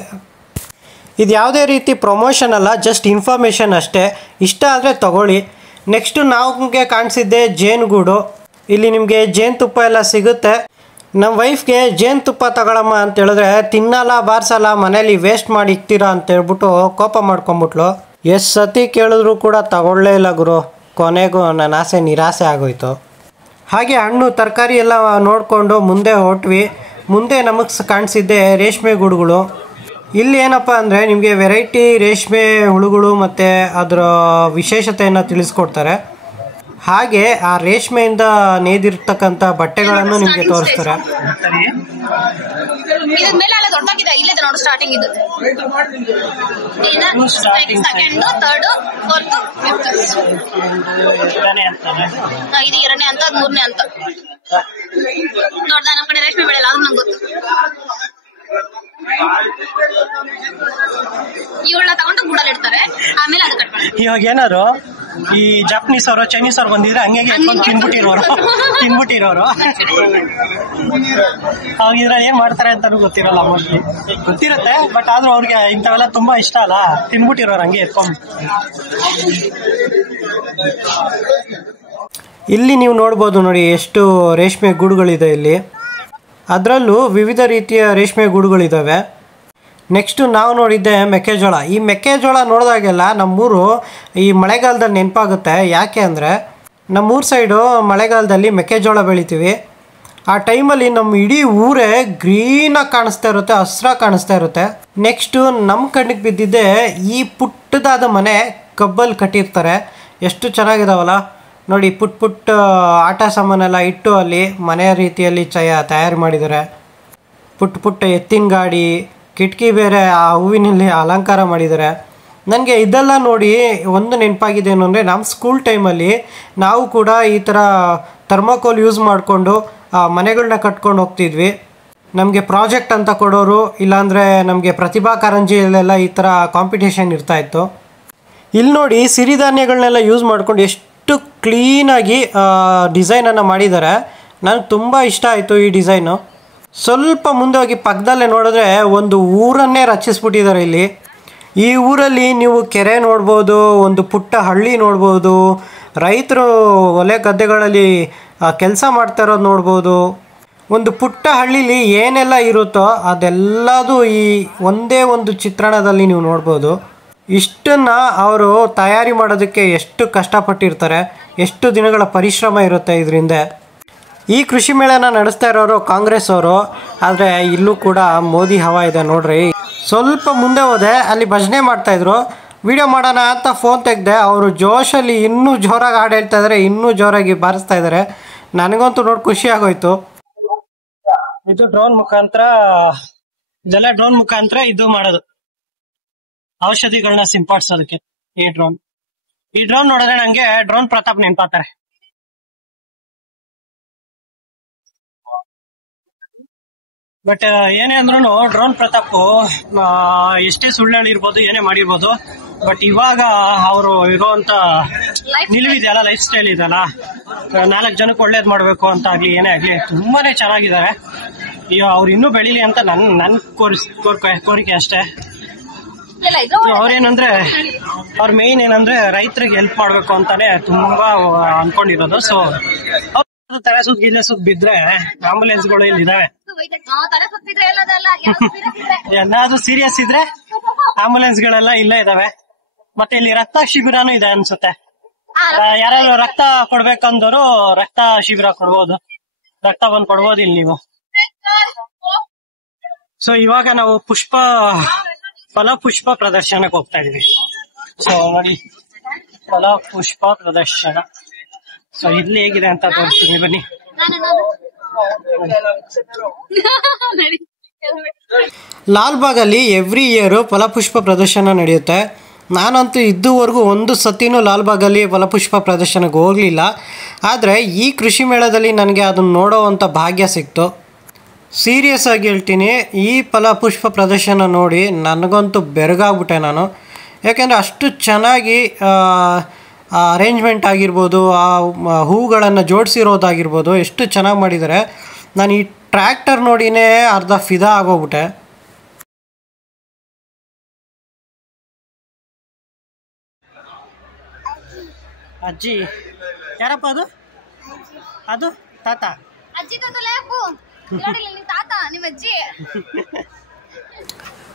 ಇದು ಯಾವುದೇ ರೀತಿ ಪ್ರಮೋಷನ್ ಅಲ್ಲ, ಜಸ್ಟ್ ಇನ್ಫಾರ್ಮೇಷನ್ ಅಷ್ಟೇ. ಇಷ್ಟ ಆದರೆ ತೊಗೊಳ್ಳಿ. ನೆಕ್ಸ್ಟು ನಮಗೆ ಕಾಣಿಸಿದ್ದೆ ಜೇನುಗೂಡು. ಇಲ್ಲಿ ನಿಮಗೆ ಜೇನುತುಪ್ಪ ಎಲ್ಲ ಸಿಗುತ್ತೆ. ನಮ್ಮ ವೈಫ್ಗೆ ಜೇನುತುಪ್ಪ ತಗೊಳಮ್ಮ ಅಂತ ಹೇಳಿದ್ರೆ ತಿನ್ನಲ್ಲ, ಬಾರಿಸಲ್ಲ, ಮನೇಲಿ ವೇಸ್ಟ್ ಮಾಡಿ ಇಕ್ತೀರಾ ಅಂತೇಳ್ಬಿಟ್ಟು ಕೋಪ ಮಾಡ್ಕೊಂಬಿಟ್ಲು. ಎಷ್ಟು ಸತಿ ಕೇಳಿದ್ರು ಕೂಡ ತಗೊಳ್ಳೇ ಇಲ್ಲ ಗುರು. ಕೊನೆಗೂ ನನ್ನ ಆಸೆ ನಿರಾಸೆ ಆಗೋಯ್ತು. ಹಾಗೆ ಹಣ್ಣು ತರಕಾರಿ ಎಲ್ಲ ನೋಡಿಕೊಂಡು ಮುಂದೆ ಹೊಟ್ವಿ. ಮುಂದೆ ನಮಗೆ ಕಾಣಿಸಿದ್ದೆ ರೇಷ್ಮೆ ಗೂಡುಗಳು. ಇಲ್ಲಿ ಏನಪ್ಪ ಅಂದರೆ ನಿಮಗೆ ವೆರೈಟಿ ರೇಷ್ಮೆ ಹುಳುಗಳು ಮತ್ತು ಅದರ ವಿಶೇಷತೆಯನ್ನು ತಿಳಿಸ್ಕೊಡ್ತಾರೆ. ಹಾಗೆ ಆ ರೇಷ್ಮೆಯಿಂದ ನೇದಿರ್ತಕ್ಕಂಥ ಬಟ್ಟೆಗಳನ್ನು ನಿಮಗೆ ತೋರಿಸ್ತಾರೆ. ಇದು 2ನೇ ಅಂತ, 3ನೇ ಅಂತ ನೋಡ್ದ. ನಮ್ಮ ಕಡೆ ರೇಷ್ಮೆ ಬೆಳೆಯಲ್ಲ, ಅದು ನಂಗೆ ಗೊತ್ತು. ಇವಳನ್ನ ತಗೊಂಡು ಗೂಡಲ್ಲಿ ಇಡ್ತಾರೆ, ಆಮೇಲೆ ಅದು ಕಟ್ ಮಾಡ್ತಾರೆ. ಇವಾಗ ಏನಾದ್ರು ಈ ಜಾಪನೀಸ್ ಅವರು ಚೈನೀಸ್ ಅವ್ರು ಬಂದಿದ್ರೆ ಹಂಗೆ ತಿನ್ಬಿಟ್ಟಿರೋರು ಅವಾಗ ಇದ್ರಲ್ಲಿ ಏನ್ ಮಾಡ್ತಾರೆ ಅಂತಾನು ಗೊತ್ತಿರಲ್ಲ. ಮೋಸ್ಟ್ಲಿ ಗೊತ್ತಿರುತ್ತೆ, ಬಟ್ ಆದ್ರೂ ಅವ್ರಿಗೆ ಇಂಥವೆಲ್ಲ ತುಂಬಾ ಇಷ್ಟ ಅಲ್ಲ, ತಿನ್ಬಿಟ್ಟಿರೋರು ಹಂಗೆ ಎತ್ಕೊಂಡು. ಇಲ್ಲಿ ನೀವು ನೋಡ್ಬೋದು ನೋಡಿ ಎಷ್ಟು ರೇಷ್ಮೆ ಗೂಡುಗಳಿದೆ ಇಲ್ಲಿ. ಅದರಲ್ಲೂ ವಿವಿಧ ರೀತಿಯ ರೇಷ್ಮೆ ಗೂಡುಗಳಿದ್ದಾವೆ. ನೆಕ್ಸ್ಟು ನಾವು ನೋಡಿದ್ದೆ ಮೆಕ್ಕೆಜೋಳ. ಈ ಮೆಕ್ಕೆಜೋಳ ನೋಡಿದಾಗೆಲ್ಲ ನಮ್ಮೂರು ಈ ಮಳೆಗಾಲದಲ್ಲಿ ನೆನಪಾಗುತ್ತೆ. ಯಾಕೆ ಅಂದರೆ ನಮ್ಮೂರು ಸೈಡು ಮಳೆಗಾಲದಲ್ಲಿ ಮೆಕ್ಕೆಜೋಳ ಬೆಳಿತೀವಿ. ಆ ಟೈಮಲ್ಲಿ ನಮ್ಮ ಇಡೀ ಊರೇ ಗ್ರೀನಾಗಿ ಕಾಣಿಸ್ತಾ ಇರುತ್ತೆ, ಹಸ್ರಾಗಿ ಕಾಣಿಸ್ತಾ ಇರುತ್ತೆ. ನೆಕ್ಸ್ಟು ನಮ್ಮ ಕಣ್ಣಿಗೆ ಬಿದ್ದಿದ್ದೆ ಈ ಪುಟ್ಟದಾದ ಮನೆ ಕಬ್ಬಲ್ಲಿ ಕಟ್ಟಿರ್ತಾರೆ. ಎಷ್ಟು ಚೆನ್ನಾಗಿದಾವಲ್ಲ ನೋಡಿ. ಪುಟ್ಟ ಆಟ ಸಾಮಾನೆಲ್ಲ ಇಟ್ಟು ಅಲ್ಲಿ ಮನೆ ರೀತಿಯಲ್ಲಿ ತಯಾರು ಮಾಡಿದ್ದಾರೆ. ಪುಟ್ಟ ಎತ್ತಿನ ಗಾಡಿ, ಕಿಟಕಿ ಬೇರೆ ಆ ಹೂವಿನಲ್ಲಿ ಅಲಂಕಾರ ಮಾಡಿದ್ದಾರೆ. ನನಗೆ ಇದೆಲ್ಲ ನೋಡಿ ಒಂದು ನೆನಪಾಗಿದೆ ಏನು ಅಂದರೆ, ನಮ್ಮ ಸ್ಕೂಲ್ ಟೈಮಲ್ಲಿ ನಾವು ಕೂಡ ಈ ಥರ ಥರ್ಮೋಕೋಲ್ ಯೂಸ್ ಮಾಡಿಕೊಂಡು ಮನೆಗಳನ್ನ ಕಟ್ಕೊಂಡು ಹೋಗ್ತಿದ್ವಿ. ನಮಗೆ ಪ್ರಾಜೆಕ್ಟ್ ಅಂತ ಕೊಡೋರು, ಇಲ್ಲಾಂದರೆ ನಮಗೆ ಪ್ರತಿಭಾ ಕಾರಂಜಿಯಲ್ಲೆಲ್ಲ ಈ ಥರ ಕಾಂಪಿಟೇಷನ್ ಇರ್ತಾಯಿತ್ತು. ಇಲ್ಲಿ ನೋಡಿ ಸಿರಿಧಾನ್ಯಗಳನ್ನೆಲ್ಲ ಯೂಸ್ ಮಾಡ್ಕೊಂಡು ಎಷ್ಟು ಕ್ಲೀನಾಗಿ ಡಿಸೈನನ್ನು ಮಾಡಿದ್ದಾರೆ. ನನಗೆ ತುಂಬ ಇಷ್ಟ ಆಯಿತು ಈ ಡಿಸೈನು. ಸ್ವಲ್ಪ ಮುಂದೆ ಹೋಗಿ ಪಕ್ಕದಲ್ಲೇ ನೋಡಿದ್ರೆ ಒಂದು ಊರನ್ನೇ ರಚಿಸ್ಬಿಟ್ಟಿದ್ದಾರೆ ಇಲ್ಲಿ. ಈ ಊರಲ್ಲಿ ನೀವು ಕೆರೆ ನೋಡ್ಬೋದು, ಒಂದು ಪುಟ್ಟ ಹಳ್ಳಿ ನೋಡ್ಬೋದು, ರೈತರು ಹೊಲ ಗದ್ದೆಗಳಲ್ಲಿ ಕೆಲಸ ಮಾಡ್ತಾ ಇರೋದು ನೋಡ್ಬೋದು. ಒಂದು ಪುಟ್ಟ ಹಳ್ಳೀಲಿ ಏನೆಲ್ಲ ಇರುತ್ತೋ ಅದೆಲ್ಲದೂ ಈ ಒಂದೇ ಒಂದು ಚಿತ್ರಣದಲ್ಲಿ ನೀವು ನೋಡ್ಬೋದು. ಇಷ್ಟನ್ನು ಅವರು ತಯಾರಿ ಮಾಡೋದಕ್ಕೆ ಎಷ್ಟು ಕಷ್ಟಪಟ್ಟಿರ್ತಾರೆ, ಎಷ್ಟು ದಿನಗಳ ಪರಿಶ್ರಮ ಇರುತ್ತೆ ಇದರಿಂದ. ಈ ಕೃಷಿ ಮೇಳನ ನಡೆಸ್ತಾ ಇರೋರು ಕಾಂಗ್ರೆಸ್ ಅವರು, ಆದರೆ ಇಲ್ಲೂ ಕೂಡ ಮೋದಿ ಹವಾ ಇದೆ ನೋಡ್ರಿ. ಸ್ವಲ್ಪ ಮುಂದೆ ಹೋದೆ, ಅಲ್ಲಿ ಭಜನೆ ಮಾಡ್ತಾಯಿದ್ರು. ವಿಡಿಯೋ ಮಾಡೋಣ ಅಂತ ಫೋನ್ ತೆಗೆದೆ. ಅವರು ಜೋಶಲ್ಲಿ ಇನ್ನೂ ಜೋರಾಗಿ ಹಾಡು ಹೇಳ್ತಾ ಇದ್ದಾರೆ, ಇನ್ನೂ ಜೋರಾಗಿ ಬಾರಿಸ್ತಾ ಇದ್ದಾರೆ. ನನಗಂತೂ ನೋಡಿ ಖುಷಿ ಆಗೋಯ್ತು. ಇದು ಡ್ರೋನ್ ಮುಖಾಂತರ, ಇದೆಲ್ಲ ಡ್ರೋನ್ ಮುಖಾಂತರ ಇದು ಮಾಡೋದು, ಔಷಧಿಗಳನ್ನ ಸಿಂಪಡಿಸೋದಕ್ಕೆ. ಈ ಡ್ರೋನ್ ನೋಡಿದ್ರೆ ನಂಗೆ ಡ್ರೋನ್ ಪ್ರತಾಪ್ ನೆನಪಾತಾರೆ. ಬಟ್ ಏನೇ ಅಂದ್ರೂ ಡ್ರೋನ್ ಪ್ರತಾಪ್ ಎಷ್ಟೇ ಸುಳ್ಳು ಹೇಳಿರ್ಬೋದು, ಏನೇ ಮಾಡಿರ್ಬೋದು, ಬಟ್ ಇವಾಗ ಅವರು ಇರೋಂಥ ನಿಲುವಿದೆಯಲ್ಲ, ಲೈಫ್ ಸ್ಟೈಲ್ ಇದೆಯಲ್ಲ, 4 ಜನಕ್ಕೆ ಒಳ್ಳೇದು ಮಾಡಬೇಕು ಅಂತ ಆಗಲಿ ಏನೇ ಆಗಲಿ ತುಂಬಾನೇ ಚೆನ್ನಾಗಿದ್ದಾರೆ. ಅವ್ರು ಇನ್ನೂ ಬೆಳೀಲಿ ಅಂತ ನನ್ನ ಕೋರಿಕೆ ಅಷ್ಟೇ. ಅವ್ರೇನಂದ್ರೆ ಅವ್ರ ಮೇನ್ ಏನಂದ್ರೆ ರೈತರಿಗೆ ಹೆಲ್ಪ್ ಮಾಡ್ಬೇಕು ಅಂತಾನೆ ತುಂಬಾ ಅನ್ಕೊಂಡಿರೋದು. ಸೊ ತಲೆ ಸುತ್ತ ಗಿಲ್ಲೆ ಸುತ್ತ ಬಿದ್ರೆ ಆಂಬುಲೆನ್ಸ್ಗಳು ಇಲ್ಲಿ ಇದಾವೆ. ಏನಾದ್ರು ಸೀರಿಯಸ್ ಇದ್ರೆ ಆಂಬುಲೆನ್ಸ್ ಗಳೆಲ್ಲ ಇಲ್ಲೇ ಇದಾವೆ. ಮತ್ತೆ ಇಲ್ಲಿ ರಕ್ತ ಶಿಬಿರನೂ ಇದೆ ಅನ್ಸುತ್ತೆ. ಯಾರಾದ್ರೂ ರಕ್ತ ಕೊಡ್ಬೇಕಂದವರು ರಕ್ತ ಶಿಬಿರ ಕೊಡ್ಬೋದು, ರಕ್ತ ಬಂದ್ ಕೊಡ್ಬೋದು ಇಲ್ಲಿ ನೀವು. ಸೊ ಇವಾಗ ನಾವು ಫಲಪುಷ್ಪ ಪ್ರದರ್ಶನಕ್ಕೆ ಹೋಗ್ತಾ ಇದೀವಿ. ಸೊ ನೋಡಿ, ಫಲಪುಷ್ಪ ಪ್ರದರ್ಶನ. ಸೊ ಇಲ್ಲಿ ಹೇಗಿದೆ ಅಂತ ತೋರಿಸ್ತೀನಿ ಬನ್ನಿ. ಲಾಲ್ಬಾಗಲ್ಲಿ ಎವ್ರಿ ಇಯರ್ ಫಲಪುಷ್ಪ ಪ್ರದರ್ಶನ ನಡೆಯುತ್ತೆ. ನಾನಂತೂ ಇದುವರೆಗೂ ಒಂದು ಸತಿನೂ ಲಾಲ್ಬಾಗಲ್ಲಿ ಫಲಪುಷ್ಪ ಪ್ರದರ್ಶನಕ್ಕೆ ಹೋಗಲಿಲ್ಲ. ಆದರೆ ಈ ಕೃಷಿ ಮೇಳದಲ್ಲಿ ನನಗೆ ಅದನ್ನು ನೋಡೋವಂಥ ಭಾಗ್ಯ ಸಿಕ್ತು. ಸೀರಿಯಸ್ ಆಗಿ ಹೇಳ್ತೀನಿ, ಈ ಫಲಪುಷ್ಪ ಪ್ರದರ್ಶನ ನೋಡಿ ನನಗಂತೂ ಬೆರಗಾಗ್ಬಿಟ್ಟೆ ನಾನು. ಯಾಕೆಂದರೆ ಅಷ್ಟು ಚೆನ್ನಾಗಿ ಅರೇಂಜ್ಮೆಂಟ್ ಆಗಿರ್ಬೋದು, ಆ ಹೂಗಳನ್ನು ಜೋಡಿಸಿರೋದಾಗಿರ್ಬೋದು, ಎಷ್ಟು ಚೆನ್ನಾಗಿ ಮಾಡಿದ್ದಾರೆ. ನಾನು ಈ ಟ್ರ್ಯಾಕ್ಟರ್ ನೋಡಿನೇ ಅರ್ಧ ಫಿದಾ ಆಗೋಗ್ಬಿಟ್ಟೆ. ಅಜ್ಜಿ ಯಾರಪ್ಪ ಅದು? ಅದು ತಾತ.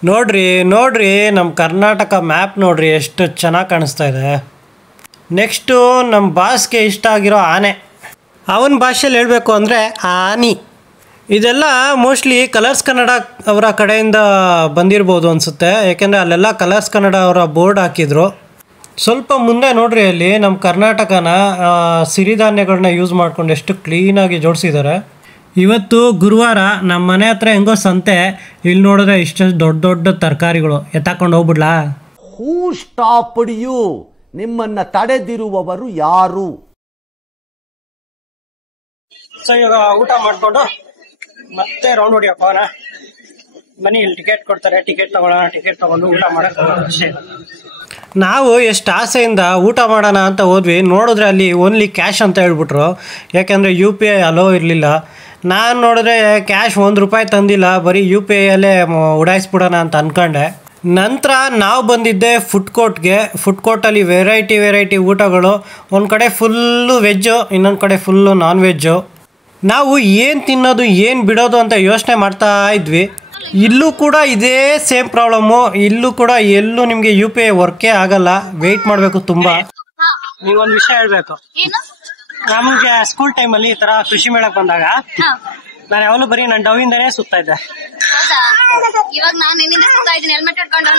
ನೋಡ್ರಿ ನಮ್ಮ ಕರ್ನಾಟಕ ಮ್ಯಾಪ್ ನೋಡ್ರಿ ಎಷ್ಟು ಚೆನ್ನಾಗಿ ಕಾಣಿಸ್ತಾ ಇದೆ. ನೆಕ್ಸ್ಟು ನಮ್ಮ ಬಾಸ್ಗೆ ಇಷ್ಟ ಆಗಿರೋ ಆನೆ. ಅವನ ಭಾಷೆಯಲ್ಲಿ ಹೇಳಬೇಕು ಅಂದರೆ ಆನಿ. ಇದೆಲ್ಲ ಮೋಸ್ಟ್ಲಿ ಕಲರ್ಸ್ ಕನ್ನಡ ಅವರ ಕಡೆಯಿಂದ ಬಂದಿರ್ಬೋದು ಅನಿಸುತ್ತೆ. ಯಾಕೆಂದರೆ ಅಲ್ಲೆಲ್ಲ ಕಲರ್ಸ್ ಕನ್ನಡ ಅವರ ಬೋರ್ಡ್ ಹಾಕಿದ್ರು. ಸ್ವಲ್ಪ ಮುಂದೆ ನೋಡ್ರಿ, ಅಲ್ಲಿ ನಮ್ಮ ಕರ್ನಾಟಕನ ಸಿರಿಧಾನ್ಯಗಳನ್ನ ಯೂಸ್ ಮಾಡ್ಕೊಂಡು ಎಷ್ಟು ಕ್ಲೀನಾಗಿ ಜೋಡಿಸಿದ್ದಾರೆ. ಇವತ್ತು ಗುರುವಾರ ನಮ್ಮ ಮನೆ ಹತ್ರ ಹೆಂಗೋ ಸಂತೆ. ಇಲ್ಲಿ ನೋಡಿದ್ರೆ ಇಷ್ಟು ದೊಡ್ಡ ತರಕಾರಿಗಳು ಎತ್ತಾಕೊಂಡು ಹೋಗ್ಬಿಡ್ಲಾ? ಹೂ ಸ್ಟಾಪ್ಡ್ ಯು? ನಿಮ್ಮನ್ನ ತಡೆದಿರುವವರು ಯಾರು? ಸೊ ಇವಾಗ ಊಟ ಮಾಡ್ಕೊಂಡು ಮತ್ತೆ ರೌಂಡ್ ಹೊಡಿಯಪ್ಪ ಬನ್ನಿ. ಇಲ್ಲಿ ಟಿಕೆಟ್ ಕೊಡ್ತಾರೆ, ಟಿಕೆಟ್ ತಗೊಳ್ಳೋಣ. ಟಿಕೆಟ್ ತಗೊಂಡು ಊಟ ಮಾಡಕ್ಕೆ ನಾವು ಎಷ್ಟು ಆಸೆಯಿಂದ ಊಟ ಮಾಡೋಣ ಅಂತ ಹೋದ್ವಿ. ನೋಡಿದ್ರೆ ಅಲ್ಲಿ ಓನ್ಲಿ ಕ್ಯಾಶ್ ಅಂತ ಹೇಳ್ಬಿಟ್ರು. ಯಾಕೆಂದರೆ UPI ಅಲೋ ಇರಲಿಲ್ಲ. ನಾನು ನೋಡಿದ್ರೆ ಕ್ಯಾಶ್ ₹1 ತಂದಿಲ್ಲ, ಬರೀ UPIಯಲ್ಲೇ ಉಡಾಯಿಸ್ಬಿಡೋಣ ಅಂತ ಅಂದ್ಕೊಂಡೆ. ನಂತರ ನಾವು ಬಂದಿದ್ದೆ ಫುಡ್ ಕೋರ್ಟ್ಗೆ. ಫುಡ್ ಕೋರ್ಟಲ್ಲಿ ವೆರೈಟಿ ಊಟಗಳು. ಒಂದು ಕಡೆ ಫುಲ್ಲು ವೆಜ್ಜು, ಇನ್ನೊಂದು ಕಡೆ ಫುಲ್ಲು ನಾನ್ ವೆಜ್ಜು. ನಾವು ಏನು ತಿನ್ನೋದು ಏನು ಬಿಡೋದು ಅಂತ ಯೋಚನೆ ಮಾಡ್ತಾ ಇದ್ವಿ. ಇಲ್ಲೂ ಕೂಡ ಇದೇ ಸೇಮ್ ಪ್ರಾಬ್ಲಮ್ಮು. ಇಲ್ಲೂ ಕೂಡ ಎಲ್ಲೂ ನಿಮಗೆ UPI ವರ್ಕೇ ಆಗಲ್ಲ, ವೆಯ್ಟ್ ಮಾಡಬೇಕು ತುಂಬ. ನೀವೊಂದು ವಿಷಯ ಹೇಳ್ಬೇಕು. ನಮಗೆ ಸ್ಕೂಲ್ ಟೈಮಲ್ಲಿ ಈ ಥರ ಕೃಷಿ ಮೇಳಕ್ಕೆ ಬಂದಾಗ ನಾನು ಯಾವಾಗಲೂ ಬರೀ ನಾನು ಡವಿಂದನೇ ಸುತ್ತಾ ಇದ್ದೆ. ಇವಾಗ ನಾನು ನಿನ್ನಿಂದ ಸುತ್ತಾ ಇದ್ದೀನಿ, ಹೆಲ್ಮೆಟ್ ಇಟ್ಕೊಂಡು.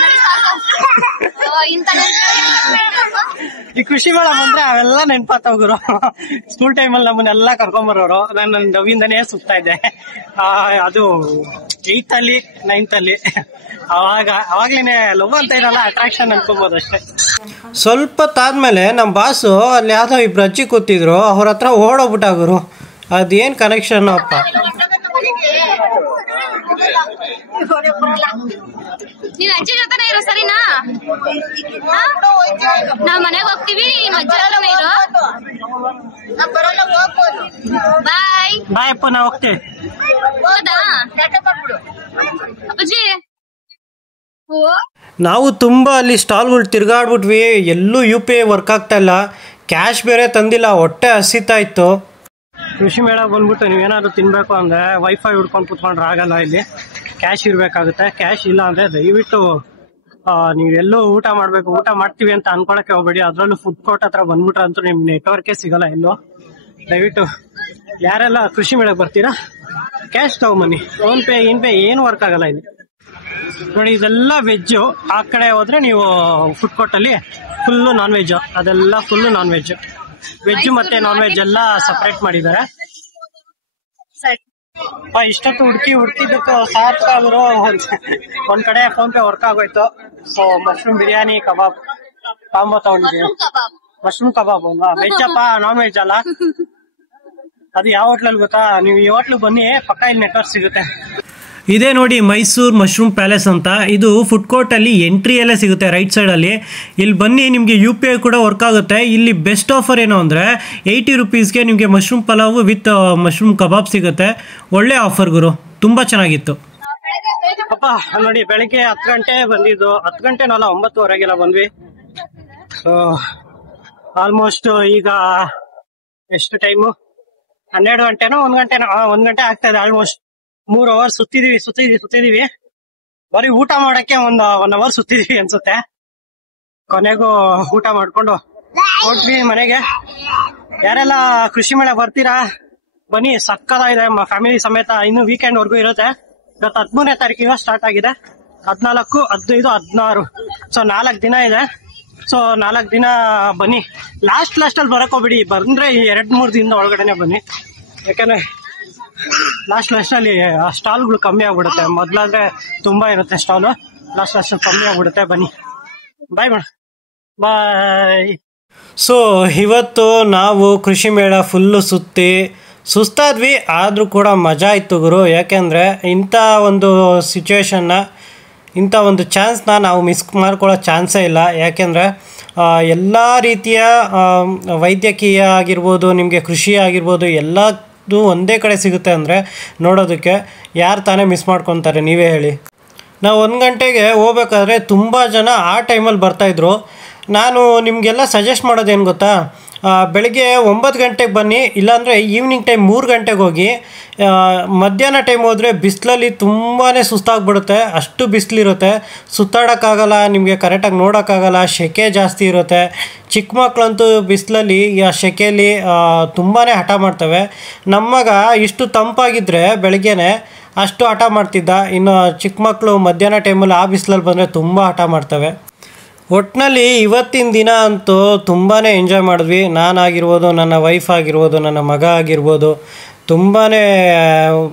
ಈ ಕೃಷಿ ಮೇಳ ಬಂದ್ರೆ ಅವೆಲ್ಲ ನೆನಪಾತವ್ರು. ಸ್ಕೂಲ್ ಟೈಮಲ್ಲಿ ನಮ್ಮನ್ನೆಲ್ಲ ಕರ್ಕೊಂಬರೋರು. ನಾನು ನನ್ನ ಡವಿಂದನೇ ಸುತ್ತಾ ಇದ್ದೆ. ಅದು 8th ಅಲ್ಲಿ 9th ಅಲ್ಲಿ. ಅವಾಗ್ಲೇನೆ ಲವ್ ಅಂತ ಇರಲ್ಲ, ಅಟ್ರಾಕ್ಷನ್ ಅನ್ಕೋಬಹುದು ಅಷ್ಟೇ. ಸ್ವಲ್ಪ ತಾದ್ಮೇಲೆ ನಮ್ಮ ಬಾಸು ಅಲ್ಲಿ ಯಾವ್ದೋ ಇಬ್ರು ಅಜ್ಜಿ ಕೂತಿದ್ರು, ಅವ್ರ ಹತ್ರ ಓಡೋಗ್ಬಿಟ್ಟಾಗರು. ಅದೇನ್ ಕನೆಕ್ಷನ್ ಅಪ್ಪ. ನೀನ್ ಅಜ್ಜಿ ಜೊತೆನೇ ಇರೋ ಸರಿನಾ? ನಾವ್ ಮನೆಗೆ ಹೋಗ್ತೀವಿ, ನಿಮ್ಮ ಅಜ್ಜಿ ಜೊತೆನೇ ಇರೋ. ಬಾಯ್ ಬಾಯ್ ಅಪ್ಪ, ನಾ ಹೋಗ್ತೇವೆ. ಹೌದಾ ಅಪ್ಪಾಜಿ? ನಾವು ತುಂಬ ಅಲ್ಲಿ ಸ್ಟಾಲ್ಗಳು ತಿರ್ಗಾಡ್ಬಿಟ್ವಿ. ಎಲ್ಲೂ UPI ವರ್ಕ್ ಆಗ್ತಾ ಇಲ್ಲ, ಕ್ಯಾಶ್ ಬೇರೆ ತಂದಿಲ್ಲ, ಹೊಟ್ಟೆ ಹಸಿತಾ ಇತ್ತು. ಕೃಷಿ ಮೇಳ ಬಂದ್ಬಿಟ್ಟು ನೀವೇನಾದ್ರು ತಿನ್ಬೇಕು ಅಂದರೆ ವೈಫೈ ಹಿಡ್ಕೊಂಡು ಕುತ್ಕೊಂಡ್ರೆ ಆಗಲ್ಲ. ಇಲ್ಲಿ ಕ್ಯಾಶ್ ಇರಬೇಕಾಗುತ್ತೆ. ಕ್ಯಾಶ್ ಇಲ್ಲ ಅಂದರೆ ದಯವಿಟ್ಟು ನೀವೆಲ್ಲೂ ಊಟ ಮಾಡಬೇಕು. ಊಟ ಮಾಡ್ತೀವಿ ಅಂತ ಅನ್ಕೊಳಕ್ಕೆ ಹೋಗ್ಬೇಡಿ. ಅದರಲ್ಲೂ ಫುಡ್ ಕೋರ್ಟ್ ಹತ್ರ ಬಂದ್ಬಿಟ್ರೆ ಅಂತೂ ನಿಮ್ಗೆ ನೆಟ್ವರ್ಕೇ ಸಿಗಲ್ಲ ಎಲ್ಲೂ. ದಯವಿಟ್ಟು ಯಾರೆಲ್ಲ ಕೃಷಿ ಮೇಳಕ್ಕೆ ಬರ್ತೀರಾ, ಕ್ಯಾಶ್ ತಗೊಂಬನ್ನಿ. ಫೋನ್ಪೇ ಇನ್ಪೇ ಏನು ವರ್ಕ್ ಆಗಲ್ಲ ಇಲ್ಲಿ. ನೋಡಿ, ಇದೆಲ್ಲ ವೆಜ್ಜು. ಆ ಕಡೆ ಹೋದ್ರೆ ನೀವು ಫುಡ್ ಕೋರ್ಟಲ್ಲಿ ಫುಲ್ಲು ನಾನ್ ವೆಜ್ಜು. ಅದೆಲ್ಲ ಫುಲ್ಲು ನಾನ್ ವೆಜ್ಜು. ವೆಜ್ ಮತ್ತೆ ನಾನ್ ವೆಜ್ ಎಲ್ಲ ಸಪರೇಟ್ ಮಾಡಿದ್ದಾರೆ. ಇಷ್ಟೊತ್ತು ಹುಡುಕಿದ್ದಕ್ಕೂ ಸಾಕಾದ್ರು. ಒಂದ್ ಕಡೆ ಫೋನ್ಪೇ ವರ್ಕ್ ಆಗೋಯ್ತು. ಸೊ ಮಶ್ರೂಮ್ ಬಿರಿಯಾನಿ ಕಬಾಬ್ ಕಾಂಬೋ ತಗೊಂಡಿದ್ದೀವಿ. ಮಶ್ರೂಮ್ ಕಬಾಬ್ ವೆಜ್ ಅಪ್ಪ, ನಾನ್ ವೆಜ್ ಅಲ್ಲ. ಅದು ಯಾವ ಹೋಟ್ಲಲ್ಲಿ ಗೊತ್ತಾ? ನೀವು ಈ ಹೋಟ್ಲಿಗೆ ಬನ್ನಿ, ಪಕ್ಕ ಇಲ್ಲಿ ನೆಟ್ವರ್ಕ್ ಸಿಗುತ್ತೆ. ಇದೇ ನೋಡಿ ಮೈಸೂರು ಮಶ್ರೂಮ್ ಪ್ಯಾಲೇಸ್ ಅಂತ. ಇದು ಫುಡ್ ಕೋರ್ಟಲ್ಲಿ ಎಂಟ್ರಿಯಲ್ಲೇ ಸಿಗುತ್ತೆ, ರೈಟ್ ಸೈಡಲ್ಲಿ. ಇಲ್ಲಿ ಬನ್ನಿ, ನಿಮಗೆ UPI ಕೂಡ ವರ್ಕ್ ಆಗುತ್ತೆ. ಇಲ್ಲಿ ಬೆಸ್ಟ್ ಆಫರ್ ಏನು ಅಂದರೆ 80 ರೂಪೀಸ್ಗೆ ನಿಮಗೆ mushroom pulao with mushroom kebab ಸಿಗುತ್ತೆ. ಒಳ್ಳೆ ಆಫರ್ ಗುರು, ತುಂಬ ಚೆನ್ನಾಗಿತ್ತು. ಅಪ್ಪ ನೋಡಿ, ಬೆಳಿಗ್ಗೆ 10 ಗಂಟೆ ಬಂದಿದ್ದು. 10 ಗಂಟೆನಲ್ಲ, 9:30 ಬಂದ್ವಿ. ಸೊ ಆಲ್ಮೋಸ್ಟ್ ಈಗ ಎಷ್ಟು ಟೈಮು? 12 ಗಂಟೆನೋ 1 ಗಂಟೆನೋ 1 ಗಂಟೆ ಆಗ್ತಾ ಇದೆ. ಆಲ್ಮೋಸ್ಟ್ 3 ಅವರ್ ಸುತ್ತಿದೀವಿ. ಬರೀ ಊಟ ಮಾಡಕ್ಕೆ 1 ಅವರ್ ಸುತ್ತಿದೀವಿ ಅನ್ಸುತ್ತೆ. ಕೊನೆಗೂ ಊಟ ಮಾಡ್ಕೊಂಡು ಹೊರಟ್ವಿ ಮನೆಗೆ. ಯಾರೆಲ್ಲ ಕೃಷಿ ಮೇಳ ಬರ್ತೀರಾ ಬನ್ನಿ, ಸಕ್ಕತ್ತಾಗಿದೆ. ಫ್ಯಾಮಿಲಿ ಸಮೇತ. ಇನ್ನು ವೀಕೆಂಡ್ ವರ್ಗೂ ಇರುತ್ತೆ. ಇವತ್ತು 13ನೇ ತಾರೀಕಿಗೆ ಸ್ಟಾರ್ಟ್ ಆಗಿದೆ. 14, 15, 16. ಸೊ 4 ದಿನ ಇದೆ. ಸೊ 4 ದಿನ ಬನ್ನಿ. ಲಾಸ್ಟ್ ಅಲ್ಲಿ ಬರಕ್ ಹೋಗ್ಬಿಡಿ. ಬಂದ್ರೆ 2-3 ದಿನದ ಒಳಗಡೆನೆ ಬನ್ನಿ. ಯಾಕಂದ್ರೆ ಲಾಸ್ಟ್ ಅಲ್ಲಿ ಸ್ಟಾಲ್ಗಳು ಕಮ್ಮಿ ಆಗ್ಬಿಡುತ್ತೆ. ಮೊದ್ಲಾದ್ರೆ ತುಂಬಾ ಇರುತ್ತೆ ಸ್ಟಾಲು. ಲಾಸ್ಟ್ ಕಮ್ಮಿ ಆಗ್ಬಿಡುತ್ತೆ. ಬನ್ನಿ, ಬಾಯ್ ಮೇಡಮ್, ಬಾಯ್. ಸೊ ಇವತ್ತು ನಾವು ಕೃಷಿ ಮೇಳ ಫುಲ್ಲು ಸುಸ್ತಾದ್ವಿ. ಆದರೂ ಕೂಡ ಮಜಾ ಇತ್ತು ಗುರು. ಯಾಕೆಂದರೆ ಇಂಥ ಒಂದು ಸಿಚುವೇಶನ್ನ, ಇಂಥ ಒಂದು ಚಾನ್ಸ್ನ ನಾವು ಮಿಸ್ ಮಾಡ್ಕೊಳ್ಳೋ ಚಾನ್ಸೇ ಇಲ್ಲ. ಯಾಕೆಂದರೆ ಎಲ್ಲ ರೀತಿಯ ವೈದ್ಯಕೀಯ ಆಗಿರ್ಬೋದು, ನಿಮಗೆ ಕೃಷಿ ಆಗಿರ್ಬೋದು, ಎಲ್ಲದೂ ಒಂದೇ ಕಡೆ ಸಿಗುತ್ತೆ ಅಂದರೆ ನೋಡೋದಕ್ಕೆ ಯಾರು ತಾನೇ ಮಿಸ್ ಮಾಡ್ಕೊತಾರೆ, ನೀವೇ ಹೇಳಿ. ನಾವು 1 ಗಂಟೆಗೆ ಹೋಗ್ಬೇಕಾದ್ರೆ ತುಂಬ ಜನ ಆ ಟೈಮಲ್ಲಿ ಬರ್ತಾಯಿದ್ರು. ನಾನು ನಿಮಗೆಲ್ಲ ಸಜೆಸ್ಟ್ ಮಾಡೋದೇನು ಗೊತ್ತಾ, ಬೆಳಗ್ಗೆ 9 ಗಂಟೆಗೆ ಬನ್ನಿ, ಇಲ್ಲಾಂದರೆ ಈವ್ನಿಂಗ್ ಟೈಮ್ 3 ಗಂಟೆಗೆ ಹೋಗಿ. ಮಧ್ಯಾಹ್ನ ಟೈಮ್ ಹೋದರೆ ಬಿಸಿಲಲ್ಲಿ ತುಂಬಾ ಸುಸ್ತಾಗ್ಬಿಡುತ್ತೆ. ಅಷ್ಟು ಬಿಸಿಲಿರುತ್ತೆ, ಸುತ್ತಾಡೋಕ್ಕಾಗಲ್ಲ, ನಿಮಗೆ ಕರೆಕ್ಟಾಗಿ ನೋಡೋಕ್ಕಾಗಲ್ಲ, ಸೆಕೆ ಜಾಸ್ತಿ ಇರುತ್ತೆ. ಚಿಕ್ಕ ಮಕ್ಕಳಂತೂ ಬಿಸಿಲಲ್ಲಿ ಆ ಸೆಕೆಯಲ್ಲಿ ತುಂಬಾ ಹಠ ಮಾಡ್ತವೆ. ನಮ್ಮಗ ಇಷ್ಟು ತಂಪಾಗಿದ್ದರೆ ಬೆಳಗ್ಗೆನೆ ಅಷ್ಟು ಹಠ ಮಾಡ್ತಿದ್ದ. ಇನ್ನು ಚಿಕ್ಕ ಮಕ್ಕಳು ಮಧ್ಯಾಹ್ನ ಟೈಮಲ್ಲಿ ಆ ಬಿಸಿಲಲ್ಲಿ ಬಂದರೆ ತುಂಬ ಹಠ ಮಾಡ್ತವೆ. ಒಟ್ಟಿನಲ್ಲಿ ಇವತ್ತಿನ ದಿನ ಅಂತೂ ತುಂಬಾ ಎಂಜಾಯ್ ಮಾಡಿದ್ವಿ. ನಾನಾಗಿರ್ಬೋದು, ನನ್ನ ವೈಫ್ ಆಗಿರ್ಬೋದು, ನನ್ನ ಮಗ ಆಗಿರ್ಬೋದು. ತುಂಬಾ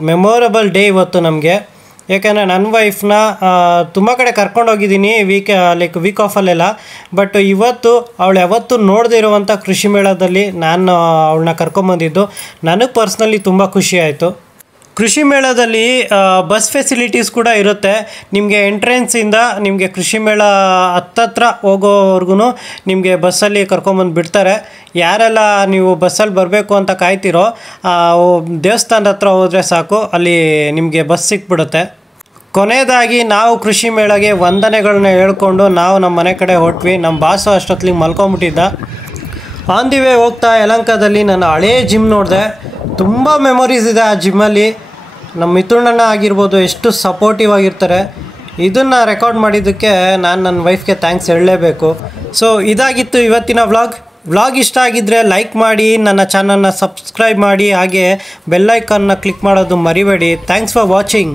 ಮೆಮೊರಬಲ್ ಡೇ ಇವತ್ತು ನಮಗೆ. ಯಾಕೆಂದರೆ ನನ್ನ ವೈಫ್ನ ತುಂಬ ಕಡೆ ಕರ್ಕೊಂಡೋಗಿದ್ದೀನಿ ವೀಕ್ ಆಫಲ್ಲೆಲ್ಲ. ಬಟ್ ಇವತ್ತು ಅವಳು ಯಾವತ್ತೂ ನೋಡದೇ ಇರುವಂಥ ಕೃಷಿ ಮೇಳದಲ್ಲಿ ನಾನು ಅವಳನ್ನ ಕರ್ಕೊಂಬಂದಿದ್ದು ನನಗೆ ಪರ್ಸ್ನಲಿ ತುಂಬ ಖುಷಿ ಆಯಿತು. ಕೃಷಿ ಮೇಳದಲ್ಲಿ ಬಸ್ ಫೆಸಿಲಿಟೀಸ್ ಕೂಡ ಇರುತ್ತೆ. ನಿಮಗೆ ಎಂಟ್ರೆನ್ಸಿಂದ ನಿಮಗೆ ಕೃಷಿ ಮೇಳ ಹತ್ತತ್ರ ಹೋಗೋವರೆಗೂ ನಿಮಗೆ ಬಸ್ಸಲ್ಲಿ ಕರ್ಕೊಂಬಂದು ಬಿಡ್ತಾರೆ. ಯಾರೆಲ್ಲ ನೀವು ಬಸ್ಸಲ್ಲಿ ಬರಬೇಕು ಅಂತ ಕಾಯ್ತಿರೋ ದೇವಸ್ಥಾನದ ಹತ್ರ ಹೋದರೆ ಸಾಕು, ಅಲ್ಲಿ ನಿಮಗೆ ಬಸ್ ಸಿಕ್ಬಿಡುತ್ತೆ. ಕೊನೆಯದಾಗಿ ನಾವು ಕೃಷಿ ಮೇಳಗೆ ವಂದನೆಗಳನ್ನ ಹೇಳ್ಕೊಂಡು ನಾವು ನಮ್ಮ ಮನೆ ಕಡೆ ಹೊರಟ್ವಿ. ನಮ್ಮ ಬಾಸು ಅಷ್ಟೊತ್ತಿಗೆ ಮಲ್ಕೊಂಬಿಟ್ಟಿದ್ದ. ಆನ್ ದಿ ವೇ ಹೋಗ್ತಾ ಯಲಹಂಕದಲ್ಲಿ ನನ್ನ ಹಳೇ ಜಿಮ್ ನೋಡಿದೆ. ತುಂಬ ಮೆಮೊರೀಸ್ ಇದೆ ಆ ಜಿಮ್ಮಲ್ಲಿ. ನಮ್ಮ ಮಿಥುನಣ್ಣ ಆಗಿರ್ಬೋದು ಎಷ್ಟು ಸಪೋರ್ಟಿವ್ ಆಗಿರ್ತಾರೆ. ಇದನ್ನು ರೆಕಾರ್ಡ್ ಮಾಡಿದ್ದಕ್ಕೆ ನಾನು ನನ್ನ ವೈಫ್ಗೆ ಥ್ಯಾಂಕ್ಸ್ ಹೇಳಲೇಬೇಕು. ಸೊ ಇದಾಗಿತ್ತು ಇವತ್ತಿನ ವ್ಲಾಗ್ ಇಷ್ಟ ಆಗಿದ್ದರೆ ಲೈಕ್ ಮಾಡಿ, ನನ್ನ ಚಾನಲ್ನ ಸಬ್ಸ್ಕ್ರೈಬ್ ಮಾಡಿ, ಹಾಗೆ ಬೆಲ್ಲೈಕನ್ನ ಕ್ಲಿಕ್ ಮಾಡೋದು ಮರಿಬೇಡಿ. Thanks for watching.